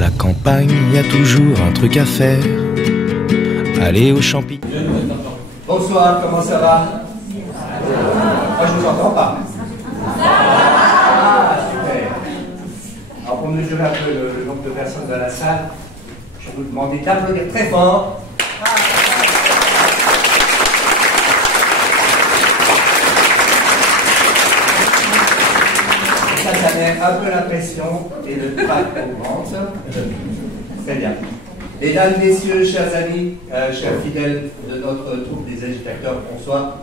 À la campagne, il y a toujours un truc à faire. Aller aux champignons. Bonsoir, comment ça va? Moi, je ne vous entends pas. Ah, super. Alors, pour mesurer un peu le nombre de personnes dans la salle, je vais vous demander d'applaudir très fort. Ça met un peu la pression et le trac augmente. Très bien. Mesdames, Messieurs, chers amis, chers fidèles de notre troupe des agitateurs, bonsoir.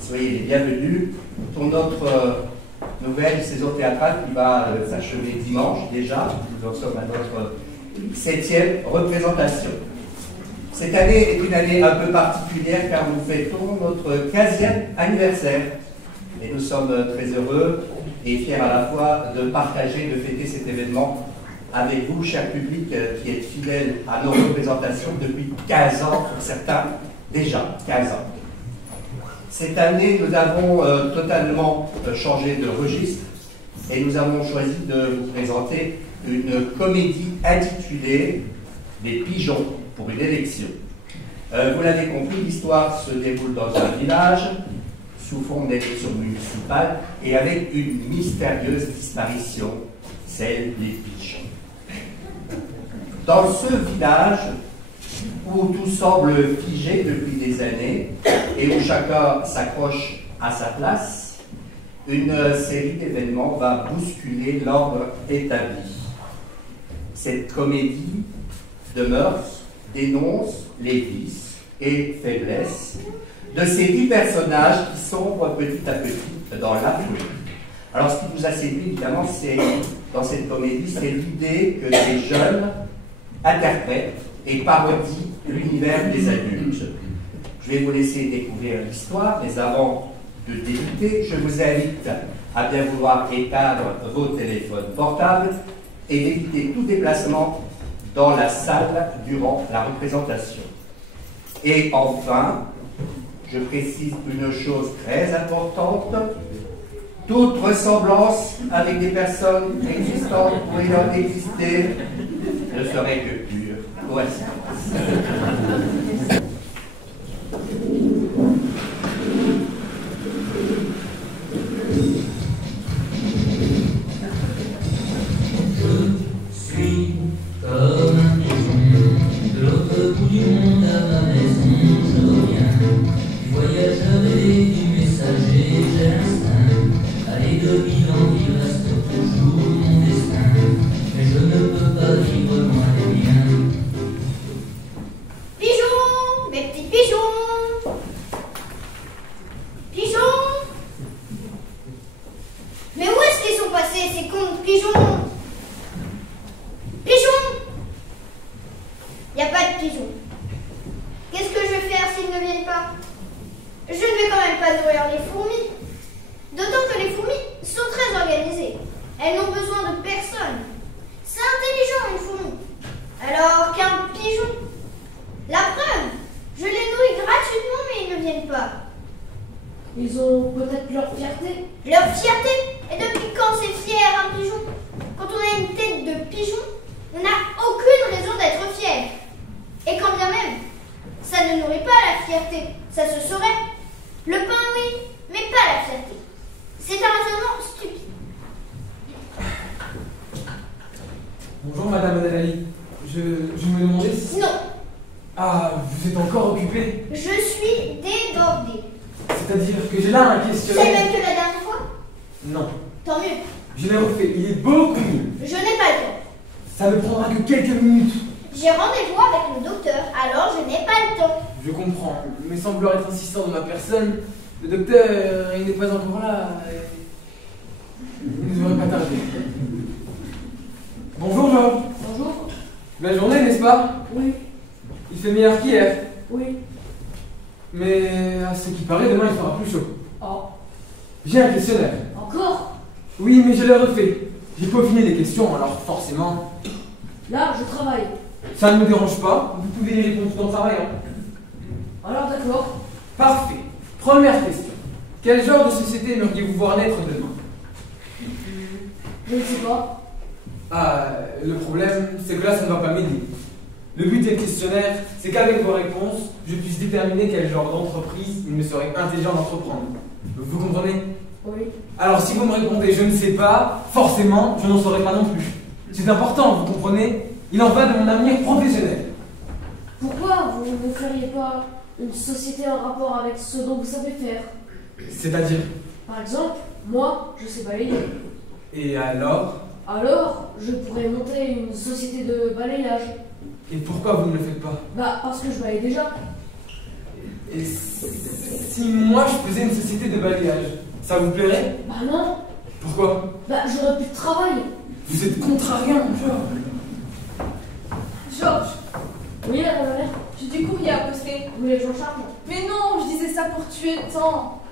Soyez les bienvenus pour notre nouvelle saison théâtrale qui va s'achever dimanche déjà. Nous en sommes à notre 7e représentation. Cette année est une année un peu particulière car nous fêtons notre 15e anniversaire. Et nous sommes très heureux et fiers à la fois de partager, de fêter cet événement avec vous, cher public, qui êtes fidèles à nos représentations depuis 15 ans, pour certains, déjà 15 ans. Cette année, nous avons totalement changé de registre et nous avons choisi de vous présenter une comédie intitulée « Des pigeons pour une élection ». Vous l'avez compris, l'histoire se déroule dans un village, sous forme d'élection municipale et avec une mystérieuse disparition, celle des pigeons. Dans ce village où tout semble figé depuis des années et où chacun s'accroche à sa place, une série d'événements va bousculer l'ordre établi. Cette comédie de mœurs dénonce les vices et faiblesses de ces 10 personnages qui sombrent petit à petit dans la folie. Alors, ce qui vous a séduit, évidemment, dans cette comédie, c'est l'idée que des jeunes interprètent et parodient l'univers des adultes. Je vais vous laisser découvrir l'histoire, mais avant de débuter, je vous invite à bien vouloir éteindre vos téléphones portables et d'éviter tout déplacement dans la salle durant la représentation. Et enfin, je précise une chose très importante, toute ressemblance avec des personnes existantes ou ayant existé ne serait que pure coïncidence. Ils ont peut-être leur fierté. Leur fierté? Et depuis quand c'est fier un pigeon? Quand on a une tête de pigeon, on n'a aucune raison d'être fier. Et quand bien même, ça ne nourrit pas la fierté, ça se saurait. Le pain, oui, mais pas la fierté. C'est un raisonnement stupide. Bonjour Madame Adali. Je me demandais si... Non. Ah, vous êtes encore occupée? Je suis débordée. C'est-à-dire que j'ai là un questionnaire... C'est même que la dernière fois? Non. Tant mieux. Je l'ai refait, il est beaucoup mieux. Je n'ai pas le temps. Ça ne prendra que quelques minutes. J'ai rendez-vous avec le docteur, alors je n'ai pas le temps. Je comprends, mais sans vouloir être insistant de ma personne, le docteur, il n'est pas encore là. Il ne devrait pas tarder. Bonjour Jean. Bonjour. Belle journée, n'est-ce pas? Oui. Il fait meilleur qu'hier. Oui. Mais à ce qui paraît, demain il fera plus chaud. Oh. J'ai un questionnaire. Encore? Oui, mais je l'ai refait. J'ai peaufiné les questions, alors forcément... Là, je travaille. Ça ne me dérange pas, vous pouvez y répondre tout en travaillant. Alors d'accord. Parfait. Première question. Quel genre de société aimeriez-vous voir naître demain? Je ne sais pas. Ah, le problème, c'est que là, ça ne va pas m'aider. Le but des questionnaires, c'est qu'avec vos réponses, je puisse déterminer quel genre d'entreprise il me serait intelligent d'entreprendre. Vous comprenez? Oui. Alors, si vous me répondez je ne sais pas, forcément, je n'en saurai pas non plus. C'est important, vous comprenez? Il en va de mon avenir professionnel. Pourquoi vous ne feriez pas une société en rapport avec ce dont vous savez faire? C'est-à-dire? Par exemple, moi, je sais balayer. Et alors? Alors, je pourrais monter une société de balayage. Et pourquoi vous ne le faites pas? Bah, parce que je balaye déjà. Et si moi je faisais une société de balayage, ça vous plairait? Bah non. Pourquoi? Bah, j'aurais plus de travail. Vous êtes contrariant, genre. Georges, Oui, la mère. j'ai du courrier à poster. Vous voulez que j'en charge? Mais non, je disais ça pour tuer le temps.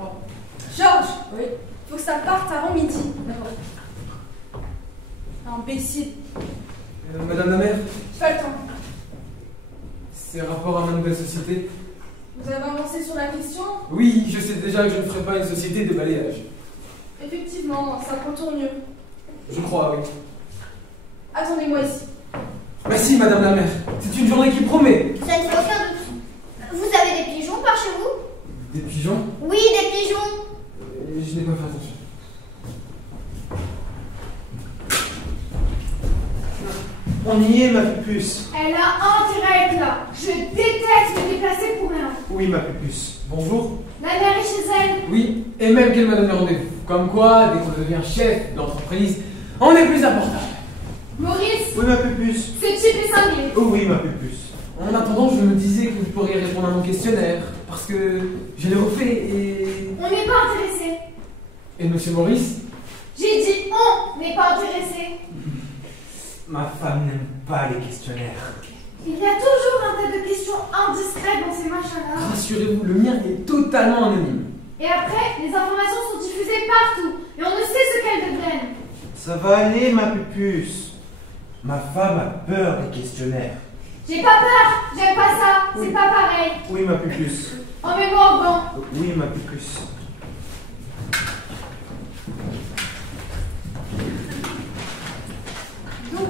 Georges, Oui. faut que ça parte avant midi. D'accord. Imbécile. Madame la maire, J'ai pas le temps. c'est rapport à ma nouvelle société? Vous avez avancé sur la question? Oui, je sais déjà que je ne ferai pas une société de balayage. Effectivement, ça contourne mieux. Je crois, oui. Attendez-moi ici. Merci, madame la maire. C'est une journée qui promet. Ça ne fait aucun doute. Vous avez des pigeons par chez vous? Des pigeons? Oui, des pigeons. Je n'ai pas fait attention. On y est, ma pupuce. Elle a intérêt à être là. Je déteste me déplacer pour rien. Oui, ma pupuce. Bonjour. La mère est chez elle. Oui, et même qu'elle m'a donné rendez-vous. Comme quoi, dès qu'on devient chef d'entreprise, on est plus abordable. Maurice, Oui, ma pupuce. ce type est cinglé. Oh oui, ma pupuce. En attendant, je me disais que vous pourriez répondre à mon questionnaire, parce que je l'ai refait et... On n'est pas intéressé. Et monsieur Maurice? J'ai dit on n'est pas intéressé. Ma femme n'aime pas les questionnaires. Il y a toujours un tas de questions indiscrètes dans ces machins-là. Rassurez-vous, le mien est totalement anonyme. Et après, les informations sont diffusées partout. Et on ne sait ce qu'elles deviennent. Ça va aller, ma pupuce. Ma femme a peur des questionnaires. J'ai pas peur. J'aime pas ça. C'est pas pareil. Oui, ma pupuce. Emmène-moi au banc. Oui, ma pupuce. Donc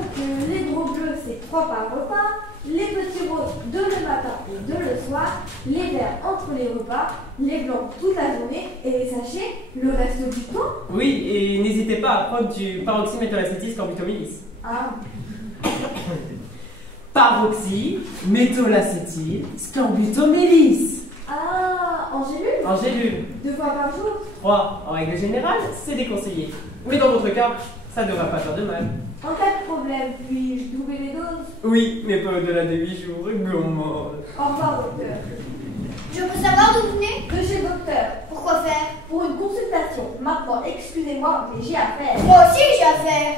les gros bleus c'est 3 par repas, les petits roses 2 le matin et 2 le soir, les verts entre les repas, les blancs toute la journée et les sachets le reste du temps. Oui, et n'hésitez pas à prendre du paroxyméthylacétyl scorbitomilis. Ah, Paroxy, métholacétyl, scorbitomilis. ah, en gélule En gélule. 2 fois par jour. 3. En règle générale, c'est déconseillé. Mais dans votre cas, ça ne devrait pas faire de mal. En cas de problème, puis-je doubler les doses? Oui, mais pas au-delà de 8 jours. Gourmand. Au revoir docteur. Je peux savoir d'où vous venez? De chez le docteur, Pourquoi faire? pour une consultation. Maintenant, excusez-moi, mais j'ai à faire. Moi aussi j'ai à faire.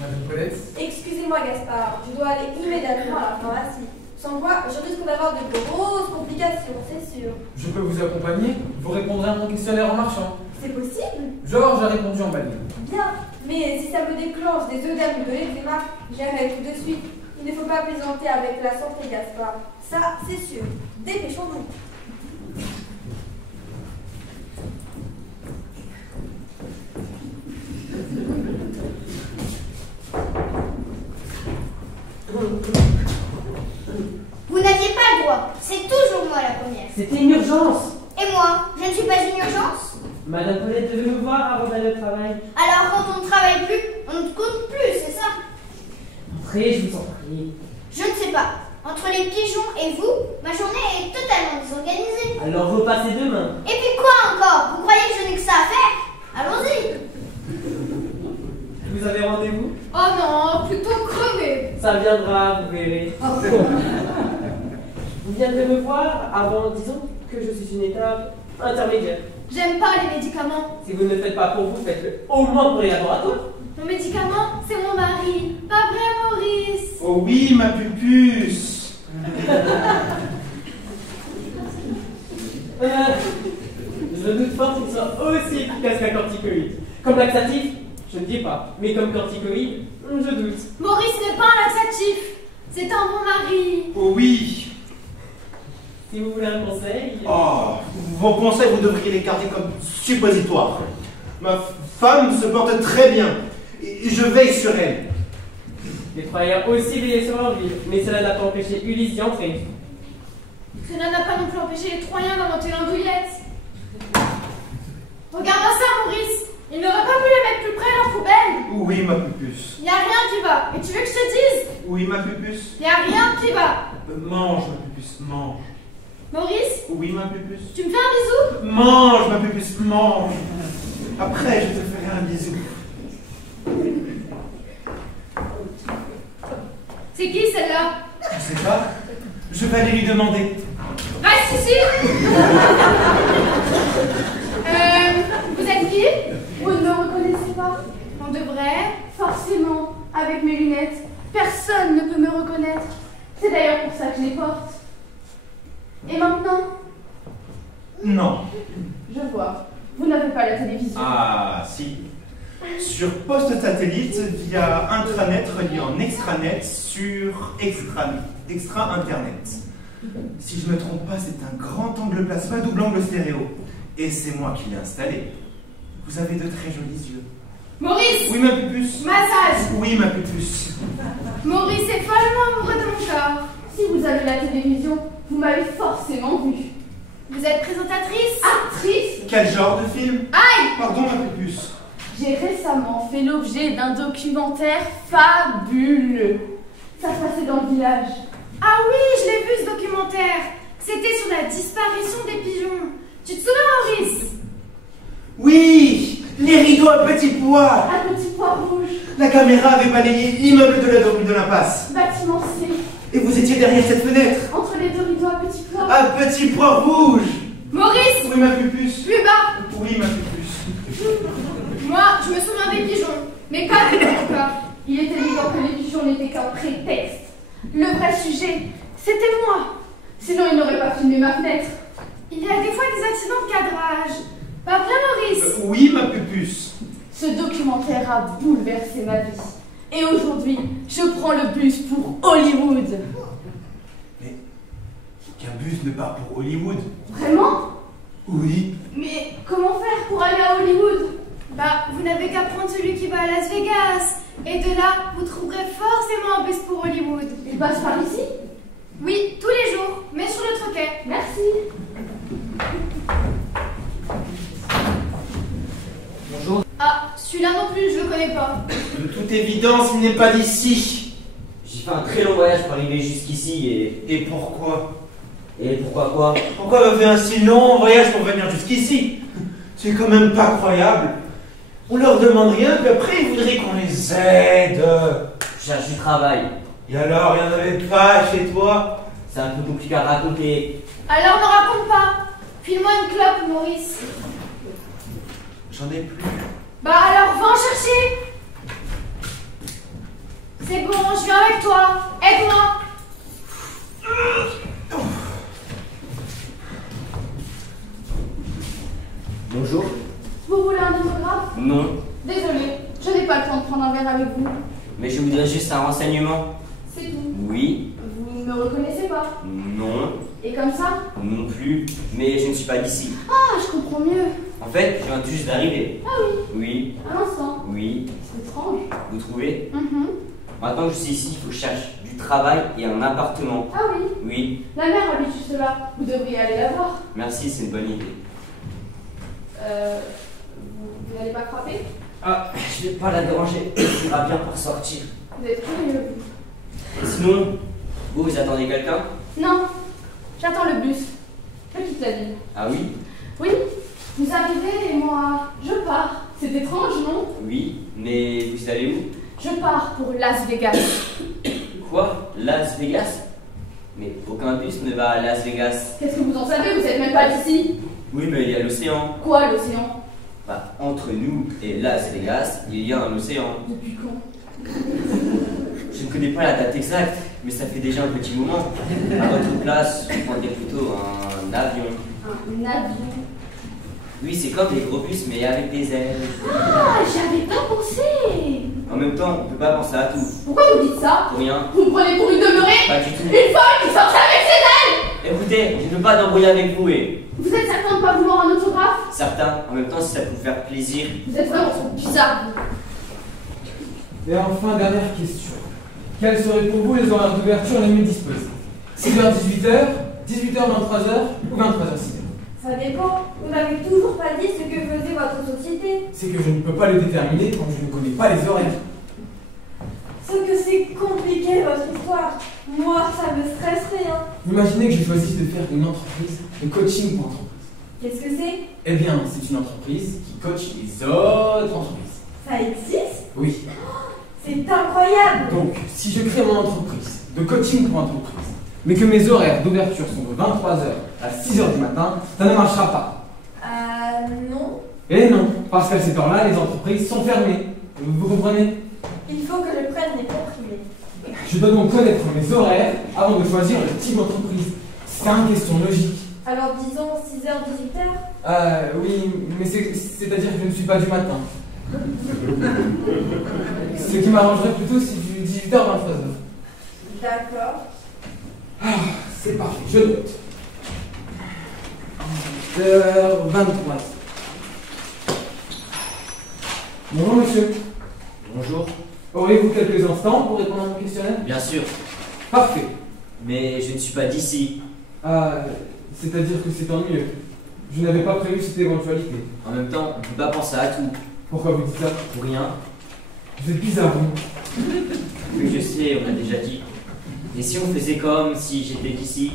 Madame Colette? Excusez-moi, Gaspard, je dois aller immédiatement à la pharmacie. Sans quoi, je risque d'avoir de grosses complications, c'est sûr. Je peux vous accompagner? Vous répondrez à mon questionnaire en marchant. C'est possible? Georges a répondu en balayant. Bien, mais si ça me déclenche des œdèmes ou de l'eczéma, j'arrête tout de suite. Il ne faut pas plaisanter avec la santé, Gaspard. Ça, c'est sûr. Dépêchons-nous. Vous n'aviez pas le droit. C'est toujours moi la première. C'était une urgence. Et moi, je ne suis pas une urgence. Madame Paulette devait me voir avant d'aller au travail. Alors quand on ne travaille plus, on ne compte plus, c'est ça? Entrez, je vous en prie. Je ne sais pas. Entre les pigeons et vous, ma journée est totalement désorganisée. Alors repassez demain. Et puis quoi encore? Vous croyez que je n'ai que ça à faire? Allons-y. Vous avez rendez-vous? Oh non, plutôt crever. Ça viendra, vous verrez. Vous viendrez me voir avant, disons que je suis une étape intermédiaire. J'aime pas les médicaments. Si vous ne le faites pas pour vous, faites-le au moins pour les laboratoires. Mon médicament, c'est mon mari. Pas vrai, Maurice? Oh oui, ma pupuce. Je doute fort qu'il soit aussi efficace qu'un corticoïde. Comme laxatif, je ne dis pas, mais comme corticoïde, je doute. Maurice n'est pas un laxatif. C'est un bon mari. Oh oui. Si vous voulez un conseil... Oh, vos conseils, vous devriez les garder comme suppositoires. Ma femme se porte très bien. Et je veille sur elle. Les Troyens aussi veillaient sur leur ville, mais cela n'a pas empêché Ulysse d'y entrer. Cela n'a pas non plus empêché les Troyens d'inventer l'andouillette. Regarde ça, Maurice. Ils n'auraient pas pu les mettre plus près de leur poubelle. Oui, ma pupuce. Y a rien qui va. Et tu veux que je te dise? Oui, ma pupuce. Y a rien qui va. Mange, ma pupuce, mange. Maurice, Oui, ma pupuce. tu me fais un bisou? Mange, ma pupuce, mange. Après, je te ferai un bisou. C'est qui celle-là? Je sais pas. Je vais aller lui demander. Reste ici. Vous êtes qui? Vous ne me reconnaissez pas? On devrait. Forcément, avec mes lunettes, personne ne peut me reconnaître. C'est d'ailleurs pour ça que je les porte. Et maintenant? Non. Je vois. Vous n'avez pas la télévision. Ah, si. Sur poste satellite via intranet relié en extranet sur extra internet. Si je ne me trompe pas, c'est un grand angle plasma double angle stéréo. Et c'est moi qui l'ai installé. Vous avez de très jolis yeux. Maurice! Oui, ma pupuce. Massage! Oui, ma pupuce. Maurice est follement amoureux de mon corps. Si vous avez la télévision, vous m'avez forcément vu. Vous êtes présentatrice? Actrice? Quel genre de film? Aïe! Pardon, ma pupuce. J'ai récemment fait l'objet d'un documentaire fabuleux. Ça se passait dans le village. Ah oui, je l'ai vu ce documentaire. C'était sur la disparition des pigeons. Tu te souviens, Maurice? Oui, les rideaux à petits pois. Un petit pois rouge. La caméra avait balayé l'immeuble de l'impasse. Bâtiment C. Et vous étiez derrière cette fenêtre. Entre les deux rideaux à petits pois. À petits pois rouges. Maurice! Oui, ma pupuce. Plus bas! Oui, ma pupuce. Moi, je me souviens des pigeons, mais pas de mon corps. Il est évident que les pigeons n'étaient qu'un prétexte. Le vrai sujet, c'était moi. Sinon, il n'aurait pas filmé ma fenêtre. Il y a des fois des accidents de cadrage. Pas vrai, Maurice? Oui, ma pupuce. Ce documentaire a bouleversé ma vie. Et aujourd'hui, je prends le bus pour Hollywood. Mais qu'un bus ne part pour Hollywood? Vraiment? Oui. Mais comment faire pour aller à Hollywood? Bah, vous n'avez qu'à prendre celui qui va à Las Vegas. Et de là, vous trouverez forcément un bus pour Hollywood. Il passe par ici? Oui, tous les jours, mais sur le troquet. Merci. Bonjour. Ah, celui-là non plus, je le connais pas. De toute évidence, il n'est pas d'ici. J'ai fait un très long voyage pour arriver jusqu'ici Et pourquoi? Et pourquoi quoi? Pourquoi me fait un si long voyage pour venir jusqu'ici? C'est quand même pas croyable. On leur demande rien, puis après ils voudraient qu'on les aide. Je cherche du travail. Et alors, il n'y en avait pas chez toi? C'est un peu compliqué à raconter. Alors ne raconte pas. File-moi une clope, Maurice. J'en ai plus. Bah alors, va en chercher. C'est bon, je viens avec toi. Aide-moi. Bonjour. Vous voulez un autographe? Non. Désolée, je n'ai pas le temps de prendre un verre avec vous. Mais je voudrais juste un renseignement. C'est tout. Oui. Vous ne me reconnaissez pas? Non. Et comme ça? Non plus. Mais je ne suis pas d'ici. Ah, je comprends mieux. En fait, je viens tout juste d'arriver. Ah oui, Oui. un instant. Oui. C'est étrange. Vous trouvez? Mhm. Maintenant que je suis ici, il faut que je cherche du travail et un appartement. Ah oui, Oui. la mère habite juste là. Vous devriez aller la voir. Merci, c'est une bonne idée. Vous n'allez pas frapper? Ah, je vais pas la déranger. Elle ira bien pour sortir. Vous êtes curieux, vous. Et sinon, vous attendez quelqu'un? Non, j'attends le bus. Je quitte la ville. Ah oui? Oui, vous arrivez et moi, je pars. C'est étrange, non? Oui, mais vous allez où? Je pars pour Las Vegas. Quoi? Las Vegas? Mais aucun bus ne va à Las Vegas. Qu'est-ce que vous en savez? Vous êtes même pas d'ici. Oui, mais il y a l'océan. Quoi, l'océan? Bah, entre nous et Las Vegas, il y a un océan. Depuis quand? Je ne connais pas la date exacte, mais ça fait déjà un petit moment. À votre place, je prendrais plutôt un avion. Un avion? Oui, c'est comme des gros bus, mais avec des ailes. Ah, j'y avais pas pensé. En même temps, on peut pas penser à tout. Pourquoi vous dites ça? Pour rien. Vous me prenez pour une demeurée? Pas du tout. Une folle qui sort avec ses ailes? Écoutez, je ne veux pas d'embrouiller avec vous et... Vous êtes certain de pas vouloir un autographe? Certains, en même temps, si ça peut vous faire plaisir. Vous êtes vraiment trop bizarre, vous. Et enfin, dernière question. Quels seraient pour vous les horaires d'ouverture les mieux disposés? 6h, 18h, 18h, 23h ou 23h, 6h? Ça dépend. Vous n'avez toujours pas dit ce que faisait votre société. C'est que je ne peux pas le déterminer quand je ne connais pas les horaires. Ce que c'est compliqué votre histoire. Moi, ça me stresserait, hein. Imaginez que je choisisse de faire une entreprise de coaching pour entreprise. Qu'est-ce que c'est? Eh bien, c'est une entreprise qui coach les autres entreprises. Ça existe? Oui. C'est incroyable! Donc, si je crée mon entreprise de coaching pour entreprise, mais que mes horaires d'ouverture sont de 23h à 6h du matin, ça ne marchera pas. Non. Et non, parce qu'à cette heure-là, les entreprises sont fermées. Vous comprenez? Il faut que je prenne les comprimés. Je dois donc connaître mes horaires avant de choisir le type d'entreprise. C'est une question logique. Alors disons 6h, 18h? Oui, mais c'est-à-dire que je ne suis pas du matin. Ce qui m'arrangerait plutôt, c'est du 18h, 23h. D'accord. Ah, c'est parfait, je note. 18h23. Bonjour monsieur. Bonjour. Auriez-vous quelques instants pour répondre à mon questionnaire? Bien sûr. Parfait. Mais je ne suis pas d'ici. C'est-à-dire que c'est ennuyeux. Je n'avais pas prévu cette éventualité. En même temps, on ne peut pas penser à tout. Pourquoi vous dites ça? Pour rien. Vous êtes bizarre, vous. Oui, je sais, on l'a déjà dit. Et si on faisait comme si j'étais d'ici?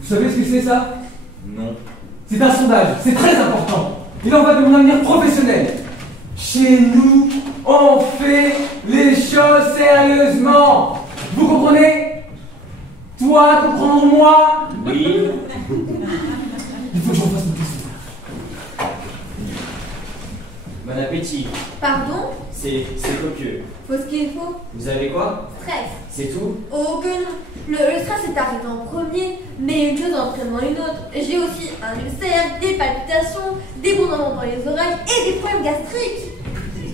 Vous savez ce que c'est ça? Non. C'est un sondage, c'est très important. Il en va de mon avenir professionnel. Chez nous, on fait les choses sérieusement. Vous comprenez? Toi, comprendre moi? Oui. Il faut que j'en fasse mon questionnaire. Bon appétit. Pardon? C'est copieux. Faut ce qu'il faut. Vous avez quoi? Stress. C'est tout? Oh que non. Le stress est arrivé en premier, mais une chose entraînant une autre. J'ai aussi un ulcère, des palpitations, des bourdonnements dans les oreilles et des problèmes gastriques.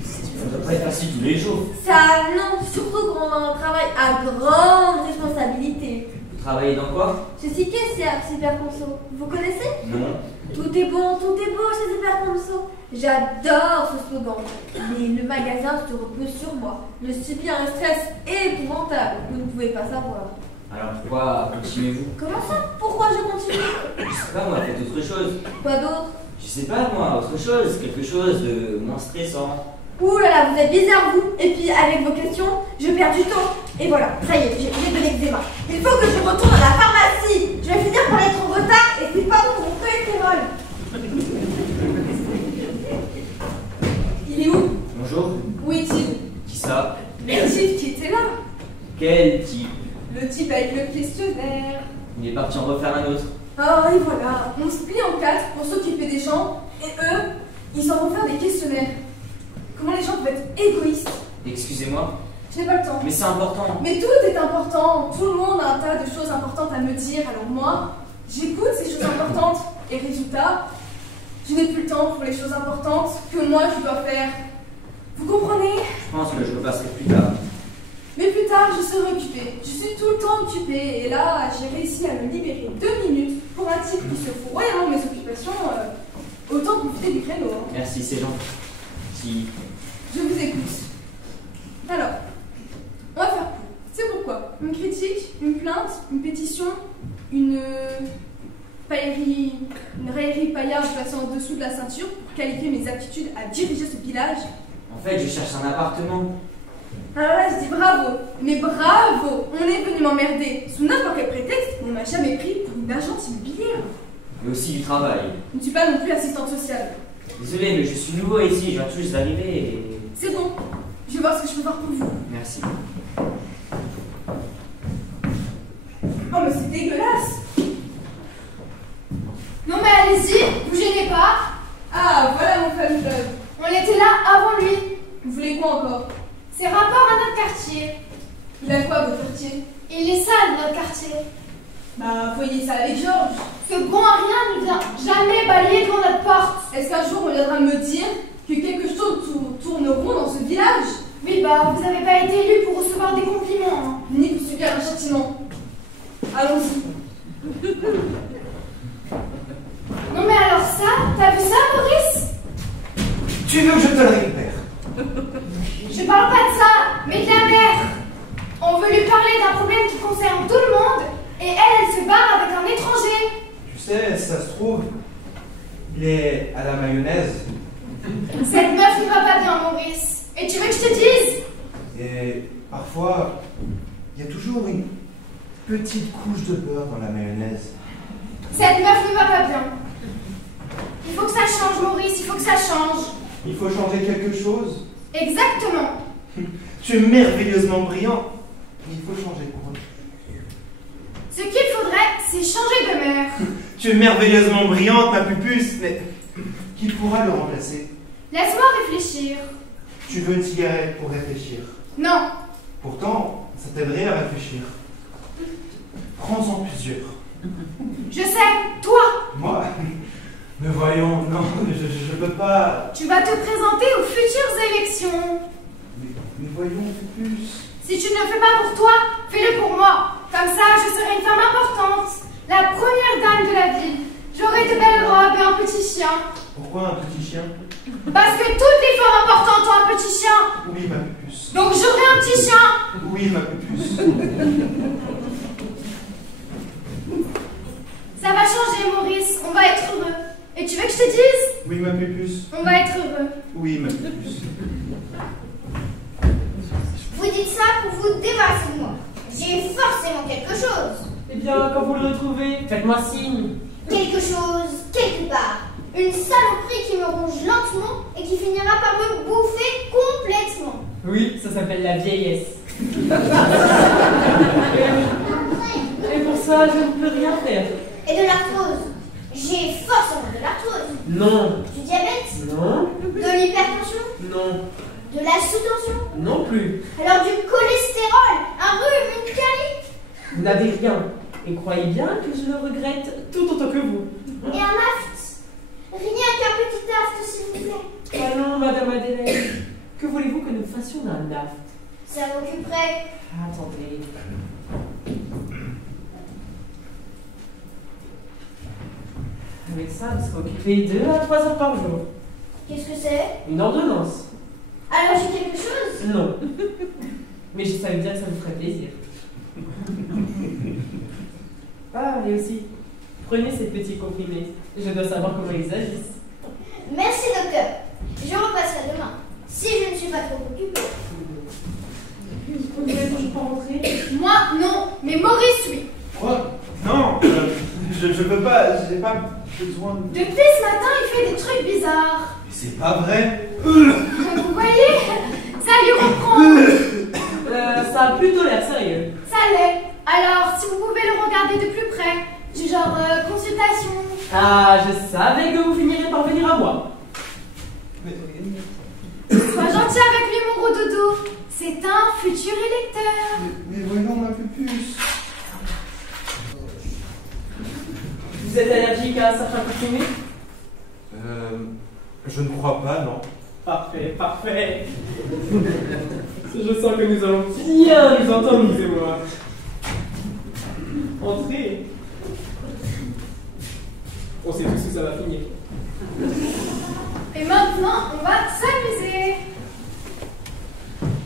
Ça ne doit pas être facile tous les jours. Ça, non, surtout quand on a un travail à grande responsabilité. Vous travaillez dans quoi? Je suis caissière chez Superconso. Vous connaissez? Non. Tout est bon, tout est beau chez Superconso. J'adore ce slogan. Mais le magasin se repose sur moi. Je subis un stress épouvantable. Vous ne pouvez pas savoir. Alors pourquoi continuez-vous? Comment ça? Pourquoi je continue? Je sais pas moi, faites autre chose. Quoi d'autre? Je sais pas moi, autre chose, quelque chose de moins stressant. Ouh là là, vous êtes bizarre vous. Et puis avec vos questions, je perds du temps. Et voilà, ça y est, j'ai de l'eczéma. Il faut que je retourne à la pharmacie. Je vais finir par être en retard et c'est pas bon pour mon cholestérol. Il est où? Bonjour. Où est-il? Qui ça? Le type qui était là. Quel type? Le type avec le questionnaire. Il est parti en refaire un autre. Ah et voilà, on se plie en quatre pour s'occuper des gens et eux, ils s'en vont faire des questionnaires. Comment les gens peuvent être égoïstes? Excusez-moi. Je n'ai pas le temps. Mais c'est important. Mais tout est important. Tout le monde a un tas de choses importantes à me dire. Alors moi, j'écoute ces choses importantes. Et résultat, je n'ai plus le temps pour les choses importantes que moi je dois faire. Vous comprenez? Je pense que je repasserai plus tard. Mais plus tard, je serai occupée. Je suis tout le temps occupée. Et là, j'ai réussi à me libérer 2 minutes pour un type qui se fout royalement de mes occupations. Autant profiter du créneau. Hein. Merci, c'est gentil. Je vous écoute. Alors, on va faire court. C'est pourquoi une critique, une plainte, une pétition, une raillerie paillarde placée en dessous de la ceinture pour qualifier mes aptitudes à diriger ce village. En fait, je cherche un appartement. Alors là, je dis bravo, mais bravo. On est venu m'emmerder sous n'importe quel prétexte, on m'a jamais pris pour une agente immobilière. Et aussi du travail. Je ne suis pas non plus assistante sociale. Désolé, mais je suis nouveau ici, je viens tout juste d'arriver et... C'est bon, je vais voir ce que je peux faire pour vous. Merci. Oh mais c'est dégueulasse. Non mais allez-y, vous gênez pas. Ah, voilà mon fameux club. On était là avant lui. Vous voulez quoi encore? C'est rapport à notre quartier. Il a quoi votre quartier? Et les salles de notre quartier. Bah, voyez ça avec Georges. Ce bon à rien ne vient jamais balayer devant notre porte. Est-ce qu'un jour on viendra me dire que quelque chose tourne rond dans ce village? Oui, bah, vous n'avez pas été élu pour recevoir des compliments. Hein. Ni pour subir un châtiment. Allons-y. Non Non mais alors ça, t'as vu ça, Maurice? Tu veux que je te le récupère? Je parle pas de ça, mais de la mère. On veut lui parler d'un problème qui concerne tout le monde, et elle se barre avec un étranger. Tu sais, ça se trouve, il est à la mayonnaise. Cette meuf ne va pas bien, Maurice. Et tu veux que je te dise? Et parfois, il y a toujours une petite couche de beurre dans la mayonnaise. Cette meuf ne va pas bien. Il faut que ça change, Maurice, il faut que ça change. Il faut changer quelque chose. Exactement. Tu es merveilleusement brillant. Il faut changer quoi? Ce qu'il faudrait, c'est changer de mère. Tu es merveilleusement brillante, ma pupuce, mais Qui pourra le remplacer? Laisse-moi réfléchir. Tu veux une cigarette pour réfléchir? Non. Pourtant, ça t'aiderait à réfléchir. Prends-en plusieurs. Je sais, toi. Moi? Mais voyons, non, je peux pas. Tu vas te présenter aux futures élections. Mais voyons, plus. Si tu ne le fais pas pour toi, fais-le pour moi. Comme ça, je serai une femme importante. La première dame de la ville. J'aurai de belles robes et un petit chien. Pourquoi un petit chien? Parce que toutes les femmes importantes ont un petit chien. Oui, ma pupuce. Donc j'aurai un petit chien. Oui, ma pupuce. Ça va changer, Maurice. On va être heureux. Et tu veux que je te dise? Oui, ma pupuce. On va être heureux. Oui, ma pupuce. Vous dites ça pour vous débarrasser de moi. J'ai forcément quelque chose. Eh bien, quand vous le retrouvez, faites-moi signe. Quelque chose, quelque part. Une saloperie qui me ronge lentement et qui finira par me bouffer complètement. Oui, ça s'appelle la vieillesse. Et pour ça, je ne peux rien faire. Et de l'arthrose. J'ai forcément de l'arthrose. Non. Du diabète. Non. De l'hypertension. Non. De la sous-tension. Non plus. Alors du cholestérol, un rhume, une carie. Vous n'avez rien. Et croyez bien que je le regrette tout autant que vous. Et un aft. Rien qu'un petit aft, s'il vous plaît. Allons, Madame Adelaide. Que voulez-vous que nous fassions d'un aft? Ça m'occuperait. Attendez. Avec ça, vous serez occupé 2 à 3 heures par jour. Qu'est-ce que c'est? Une ordonnance. Alors j'ai quelque chose? Non. Mais je savais bien que ça vous ferait plaisir. Ah, et aussi, prenez ces petits comprimés. Je dois savoir comment ils agissent. Merci, docteur. Je repasserai demain. Si je ne suis pas trop occupée. Vous voulez toujours pas rentrer? Moi, non. Mais Maurice, oui. Quoi? Non, je peux pas, j'ai pas besoin de... Depuis ce matin, il fait des trucs bizarres. Mais c'est pas vrai. Vous voyez? Ça lui reprend. Ça a plutôt l'air sérieux. Ça l'est. Alors, si vous pouvez le regarder de plus près, du genre consultation. Ah, je savais que vous finirez par venir à moi. Sois gentil avec lui, mon gros dodo. C'est un futur électeur. Mais voyons, ma pupuce. Vous êtes allergique à certains comprimés? Je ne crois pas, non. Parfait, parfait. Je sens que nous allons bien nous entendre, vous et moi. Entrez. On sait tous où ça va finir. Et maintenant, on va s'amuser.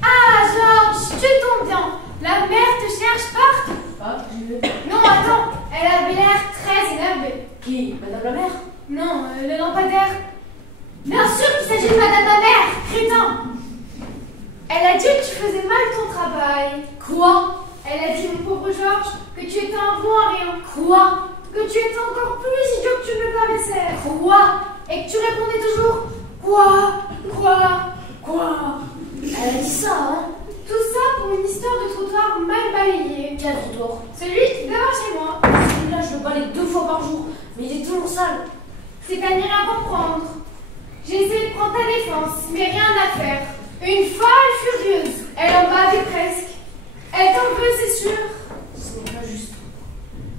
Ah, Georges, tu tombes bien. La mère te cherche partout. Ah, Non, attends, elle avait l'air très énervée. qui? Madame la mère? Non, le lampadaire. Bien sûr qu'il s'agit de Madame la mère, crétin. Elle a dit que tu faisais mal ton travail. Quoi? Elle a dit, mon pauvre Georges, que tu étais un bon à rien. Quoi? Que tu étais encore plus idiot que tu ne le paraissais. Quoi? Et que tu répondais toujours quoi? Elle a dit ça, hein? Tout ça pour une histoire de trottoir mal balayé. Quel trottoir? Celui qui est devant chez moi. Celui-là, je le balaye 2 fois par jour, mais il est toujours sale. C'est-à-dire à comprendre. J'ai essayé de prendre ta défense, mais rien à faire. Une folle furieuse. Elle en bavait presque. Elle t'en veut, c'est sûr. Ce n'est pas juste.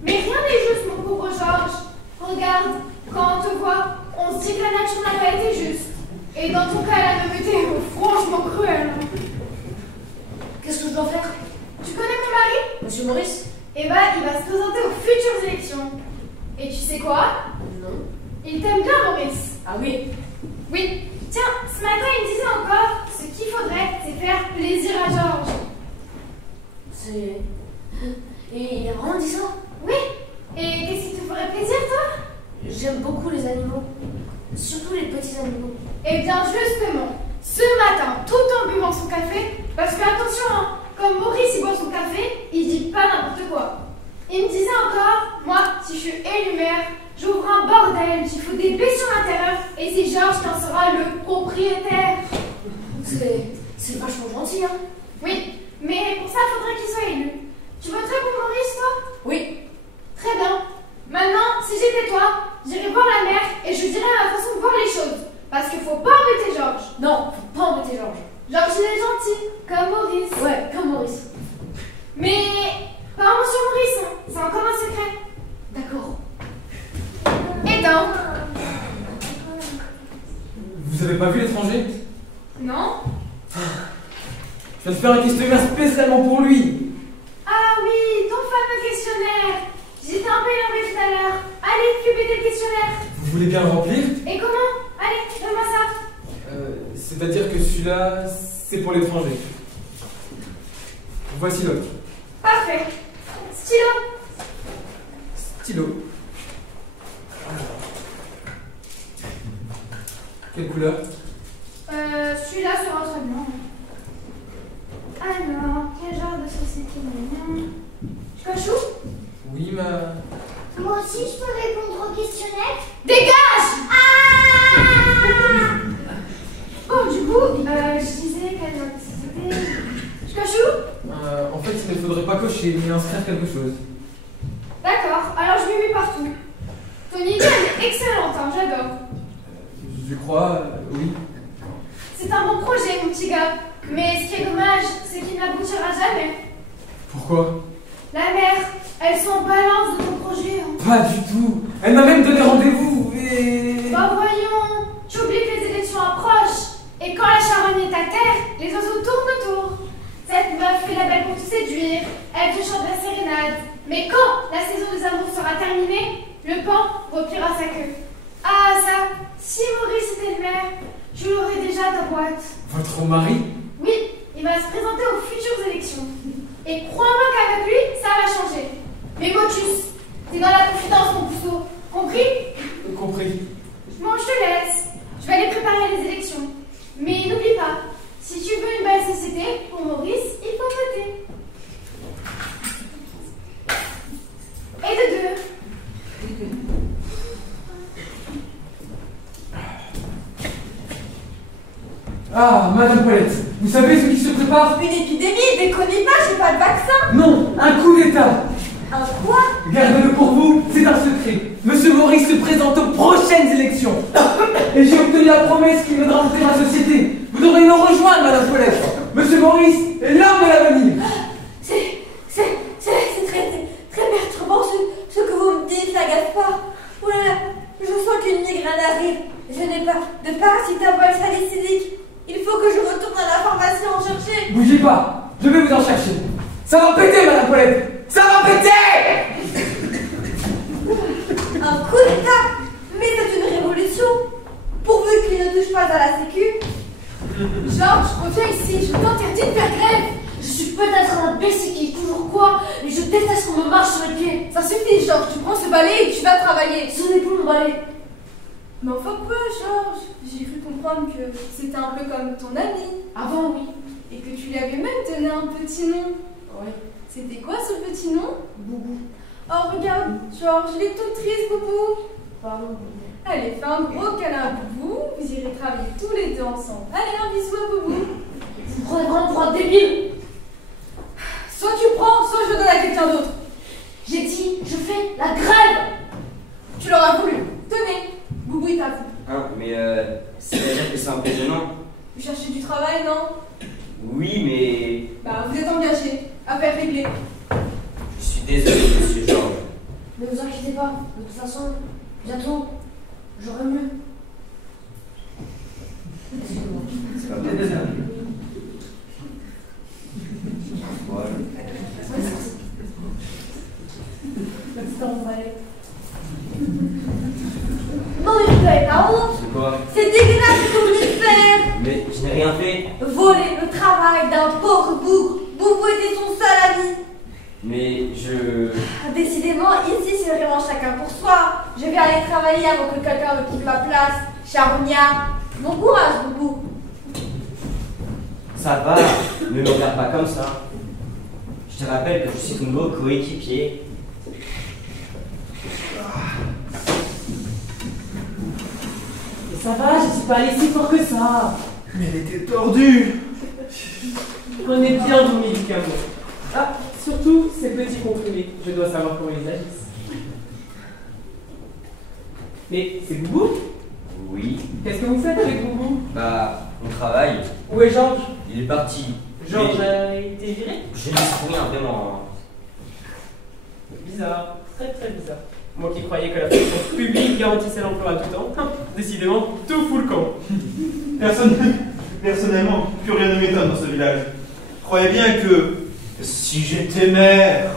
Mais rien n'est juste, mon pauvre Georges. Regarde, quand on te voit, on se dit que la nature n'a pas été juste. Et dans ton cas, elle a même été franchement cruelle. Qu'est-ce que je dois faire? Tu connais mon mari? Monsieur Maurice? Eh ben, il va se présenter aux futures élections. Et tu sais quoi? Non. Il Il t'aime bien, Maurice. Ah oui. Oui. Tiens, ce matin, il me disait encore, ce qu'il faudrait, c'est faire plaisir à Georges. Et il a vraiment dit ça? Oui. Et qu'est-ce qui te ferait plaisir, toi? J'aime beaucoup les animaux. Surtout les petits animaux. Eh bien, justement, ce matin, tout en buvant son café, parce que attention, hein, comme Maurice, il boit son café, il dit pas n'importe quoi. Il me disait encore, moi, si je suis élu maire, j'ouvre un bordel, j'y fous des baies sur l'intérieur, et c'est Georges qui en sera le propriétaire. C'est vachement gentil, hein? Oui, mais pour ça, il faudrait qu'il soit élu. Tu voterais pour Maurice, toi? Oui. Très bien. Maintenant, si j'étais toi, j'irais voir la mère et je lui dirais ma façon de voir les choses. Parce qu'il faut pas embêter Georges. Non, faut pas embêter Georges. Georges, il est gentil, comme Maurice. Ouais, comme Maurice. Mais, parlons sur Maurice, hein. C'est encore un secret. D'accord. Et donc? Vous avez pas vu l'étranger? Non? Je viens de faire un questionnaire spécialement pour lui. Ah oui, ton fameux questionnaire. J'étais un peu énervée tout à l'heure. Allez, fais péter le questionnaire. Vous voulez bien le remplir? Et comment? Allez, donne-moi ça. C'est-à-dire que celui-là, c'est pour l'étranger. Voici l'autre. Parfait. Stylo. Stylo. Quelle couleur? Celui-là sera très bien. Alors, quel genre de société? Je coche où? Oui, ma... Moi aussi, je peux répondre au questionnaire? Dégage! Ah! Bon, du coup, je disais quelle genre de société? Je coche où? En fait, il ne faudrait pas cocher, mais inscrire quelque chose. D'accord, alors je m'y mets partout. Ton idée, elle est excellente, hein, j'adore. Je crois, oui. C'est un bon projet, mon petit gars. Mais ce qui est dommage, c'est qu'il n'aboutira jamais. Pourquoi? La mère, elle s'en balance de ton projet. Hein. Pas du tout. Elle m'a même donné rendez-vous et... Bah voyons, tu oublies que les élections approchent. Et quand la charogne est à terre, les oiseaux tournent autour. Cette meuf fait la belle pour te séduire. Elle te chante la sérénade. Mais quand la saison des amours sera terminée, le pan repliera sa queue. Ah ça, si Maurice était le maire, tu l'aurais déjà ta boîte. Votre mari? Oui, il va se présenter aux futures élections. Et crois-moi qu'avec lui, ça va changer. Mais Motus, t'es dans la confidence, mon pousseau. Compris? Compris. Bon, je te laisse. Je vais aller préparer les élections. Mais n'oublie pas, si tu veux une belle société, pour Maurice, il faut voter. Et de deux. Ah, Madame Paulette, vous savez ce qui se prépare? Une épidémie, déconnez pas, j'ai pas de vaccin. Non, un coup d'État. Un quoi? Gardez-le pour vous, c'est un secret. Monsieur Maurice se présente aux prochaines élections. Et j'ai obtenu la promesse qu'il viendra monter ma société. Vous devrez nous rejoindre, Madame Paulette. Monsieur Maurice est l'homme de l'avenir. C'est très perturbant ce que vous me dites, la Gaspard. Oh là là, je sens qu'une migraine arrive. Je n'ai pas de paracétamol salicylique. Il faut que je retourne à la pharmacie en chercher. Bougez pas, je vais vous en chercher. Ça va péter, Madame Paulette. Ça va péter. Un coup d'État? Mais c'est une révolution. Pourvu qu'il ne touche pas à la sécu. Georges, reviens ici, je t'interdis de faire grève. Je suis peut-être un imbécile qui toujours quoi, mais je déteste qu'on me marche sur les pieds. Ça suffit, Georges, tu prends ce balai et tu vas travailler. Ce n'est plus mon balai. Mais enfin quoi, Georges? J'ai cru comprendre que c'était un peu comme ton ami. Avant, oui. Et que tu lui avais même donné un petit nom. Oui. C'était quoi ce petit nom? Boubou. Oh regarde, Georges, il est toute triste, Boubou. Pardon, Boubou. Allez, fais un gros câlin à Boubou, vous irez travailler tous les deux ensemble. Allez, un bisou à Boubou. Vous me prenez vraiment pour un débile. Soit tu prends, soit je donne à quelqu'un d'autre. J'ai dit, je fais la grève. Tu l'auras voulu. Tenez, Boubou est à vous. Hein, mais c'est-à-dire que c'est un peu gênant. Vous cherchez du travail, non? Oui, mais... Bah, vous êtes engagé. Affaire réglée. Je suis désolé, monsieur Georges. Ne vous inquiétez pas, de toute façon, bientôt, j'aurai mieux. Excusez-moi. C'est pas bien ça. Voilà. Non mais un pauvre bougre. Boubou était son seul ami. Mais je... Décidément, ici c'est vraiment chacun pour soi. Je vais aller travailler avant que quelqu'un me quitte ma place. Charognard. Bon courage, Boubou. Ça va, ne me regarde pas comme ça. Je te rappelle que je suis ton beau coéquipier. Et ça va, je suis pas allé si fort que ça. Mais elle était tordue. Prenez bien vos médicaments. Ah, surtout ces petits comprimés. Je dois savoir comment ils agissent. Mais c'est Boubou? Oui. Qu'est-ce que vous faites avec Boubou? Bah, on travaille. Où est Georges? Il est parti. Georges Mais a été viré? je ne sais rien, vraiment. Bizarre, très très bizarre. Moi qui croyais que la fonction publique garantissait l'emploi à tout temps, décidément, tout fout le camp. Personnellement, plus rien ne m'étonne dans ce village. Je croyais bien que si j'étais maire,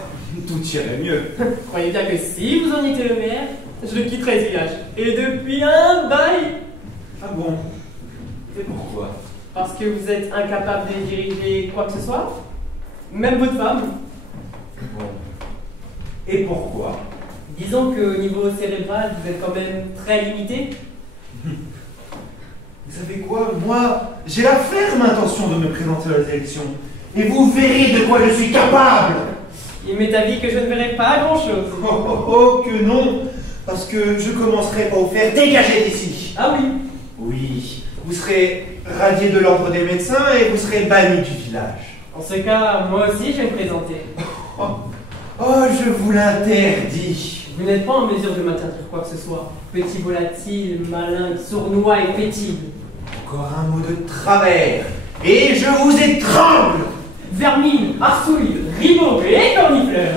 tout irait mieux. Croyez bien que si vous en étiez le maire, je quitterais ce village. Et depuis un bail. Ah bon? Et pourquoi? Parce que vous êtes incapable de diriger quoi que ce soit, même votre femme. Bon. Et pourquoi? Disons qu'au niveau cérébral, vous êtes quand même très limité. Vous savez quoi? Moi, j'ai la ferme intention de me présenter aux élections. Et vous verrez de quoi je suis capable. Il m'est avis que je ne verrai pas grand-chose. Oh, que non. Parce que je commencerai par vous faire dégager d'ici. Ah oui? Oui. Vous serez radié de l'ordre des médecins et vous serez banni du village. En ce cas, moi aussi, je vais me présenter. Oh, je vous l'interdis. Vous n'êtes pas en mesure de m'interdire quoi que ce soit. Petit volatile, malin, sournois et pétible. Encore un mot de travers, et je vous étrangle. Vermine, arsouille, ribot et cornifleur.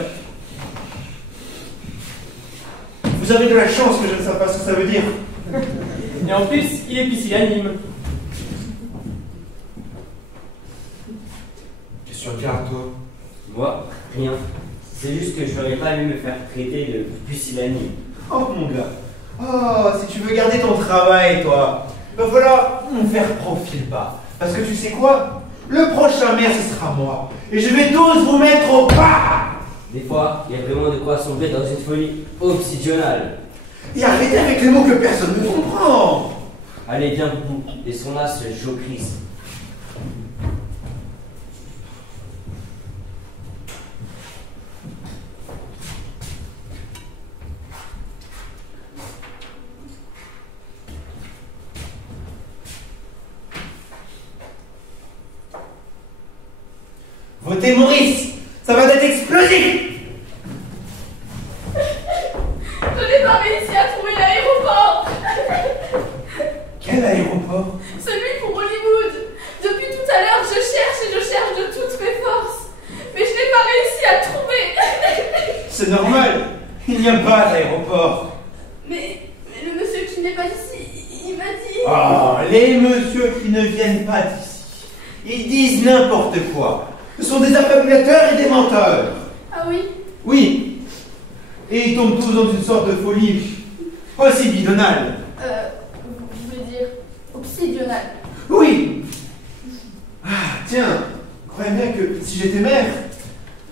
Vous avez de la chance que je ne sais pas ce que ça veut dire. Et en plus, il est pusillanime. Qu'est-ce que tu regardes, toi? Moi, rien. C'est juste que je n'aurais pas aimé me faire traiter de pusillanime. Oh, mon gars. Oh, si tu veux garder ton travail, toi, il va falloir me faire profil bas. Parce que tu sais quoi? Le prochain maire, ce sera moi. Et je vais tous vous mettre au pas. Des fois, il y a vraiment de quoi sombrer dans une folie obsidionale. Et arrêtez avec les mots que personne ne comprend. Allez, viens, Boubou, laissons là ce jocrise. Votez Maurice, ça va être explosif. Je n'ai pas réussi à trouver l'aéroport. Quel aéroport? Celui pour Hollywood. Depuis tout à l'heure, je cherche et je cherche de toutes mes forces. Mais je n'ai pas réussi à trouver. C'est normal, il n'y a pas d'aéroport. Mais le monsieur qui n'est pas ici, il m'a dit... Oh, les messieurs qui ne viennent pas d'ici, ils disent n'importe quoi. Ce sont des affabulateurs et des menteurs. Ah oui? Oui. Et ils tombent tous dans une sorte de folie aussi bidonnale. Vous voulez dire obsidionale? Oui. Ah, tiens, croyez bien que si j'étais maire,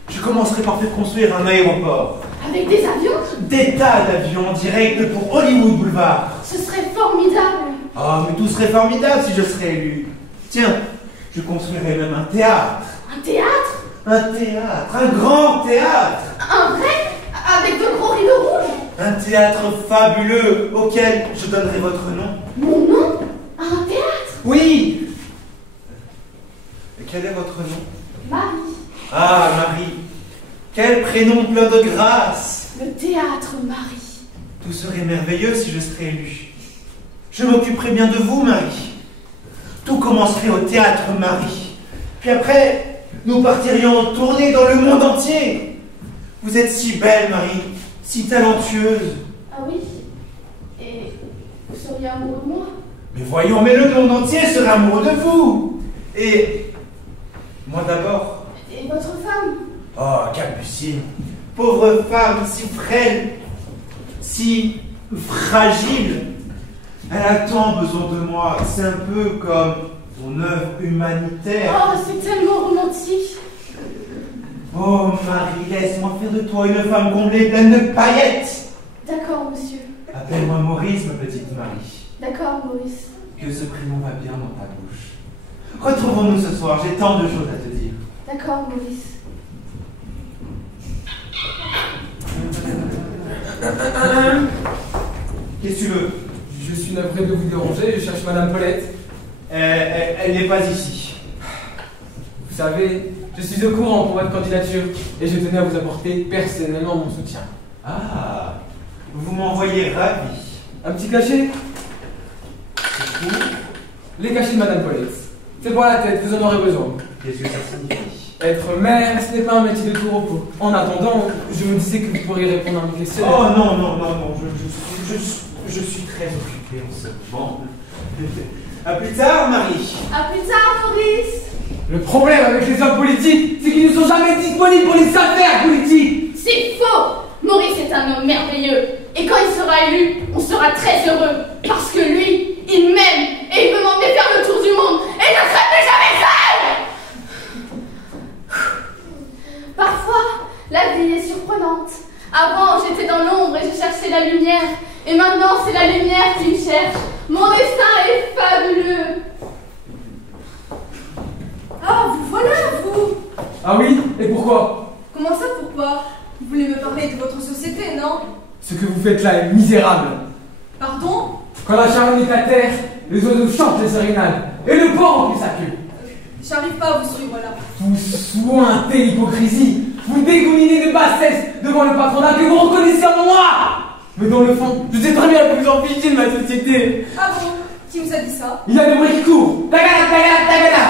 je commencerais par faire construire un aéroport. Avec des avions? Des tas d'avions en direct pour Hollywood Boulevard. Ce serait formidable. Oh, mais tout serait formidable si je serais élu. Tiens, je construirais même un théâtre. Un théâtre? Un théâtre, un grand théâtre. Un vrai? Avec de gros rideaux rouges? Un théâtre fabuleux auquel je donnerai votre nom. Mon nom? Un théâtre? Oui. Et quel est votre nom? Marie. Ah, Marie. Quel prénom plein de grâce. Le théâtre Marie. Tout serait merveilleux si je serais élu. Je m'occuperai bien de vous, Marie. Tout commencerait au théâtre Marie. Puis après, nous partirions en tournée dans le monde entier. Vous êtes si belle, Marie, si talentueuse. Ah oui? Et vous seriez amoureux de moi? Mais voyons, mais le monde entier serait amoureux de vous. Et moi d'abord. Et votre femme? Oh, Capucine, pauvre femme si frêle, si fragile. Elle a tant besoin de moi. C'est un peu comme son œuvre humanitaire. Oh, c'est tellement romantique. Oh Marie, laisse-moi faire de toi une femme comblée pleine de paillettes. D'accord, monsieur. Appelle-moi Maurice, ma petite Marie. D'accord, Maurice. Que ce prénom va bien dans ta bouche. Retrouvons-nous ce soir, j'ai tant de choses à te dire. D'accord, Maurice. Qu'est-ce que tu veux? Je suis navré de vous déranger, je cherche Madame Paulette. Elle n'est pas ici. Vous savez, je suis au courant pour votre candidature et je tenais à vous apporter personnellement mon soutien. Ah, vous m'envoyez ravi. Un petit cachet? C'est tout? Les cachets de Madame Paulette. C'est pour la tête, vous en aurez besoin. Qu'est-ce que ça signifie? Être mère, ce n'est pas un métier de tout repos. En attendant, je me disais que vous pourriez répondre à mes questions. Oh non, non, non, non, je suis très occupé en ce moment. À plus tard, Marie. À plus tard, Maurice. Le problème avec les hommes politiques, c'est qu'ils ne sont jamais disponibles pour les affaires politiques. C'est faux. Maurice est un homme merveilleux. Et quand il sera élu, on sera très heureux. Parce que lui, il m'aime et il veut m'emmener faire le tour du monde. Et je ne serai plus jamais seule. Parfois, la vie est surprenante. Avant, j'étais dans l'ombre et je cherchais la lumière. Et maintenant, c'est la lumière qui me cherche. Mon destin est fabuleux. Ah, vous voilà, vous! Ah oui? Et pourquoi? Comment ça, pourquoi? Vous voulez me parler de votre société, non? Ce que vous faites là est misérable. Pardon? Quand la charogne est à terre, les oiseaux chantent les sérénades et le porc remplit sa queue. J'arrive pas à vous suivre, là. Vous sointez l'hypocrisie, vous dégoulinez de bassesse devant le patronat que vous reconnaissez en moi. Mais dans le fond, je sais très bien que vous en fichez de ma société. Ah bon? Qui vous a dit ça? Il y a des bruits qui courent. Tagada, tagada, tagada.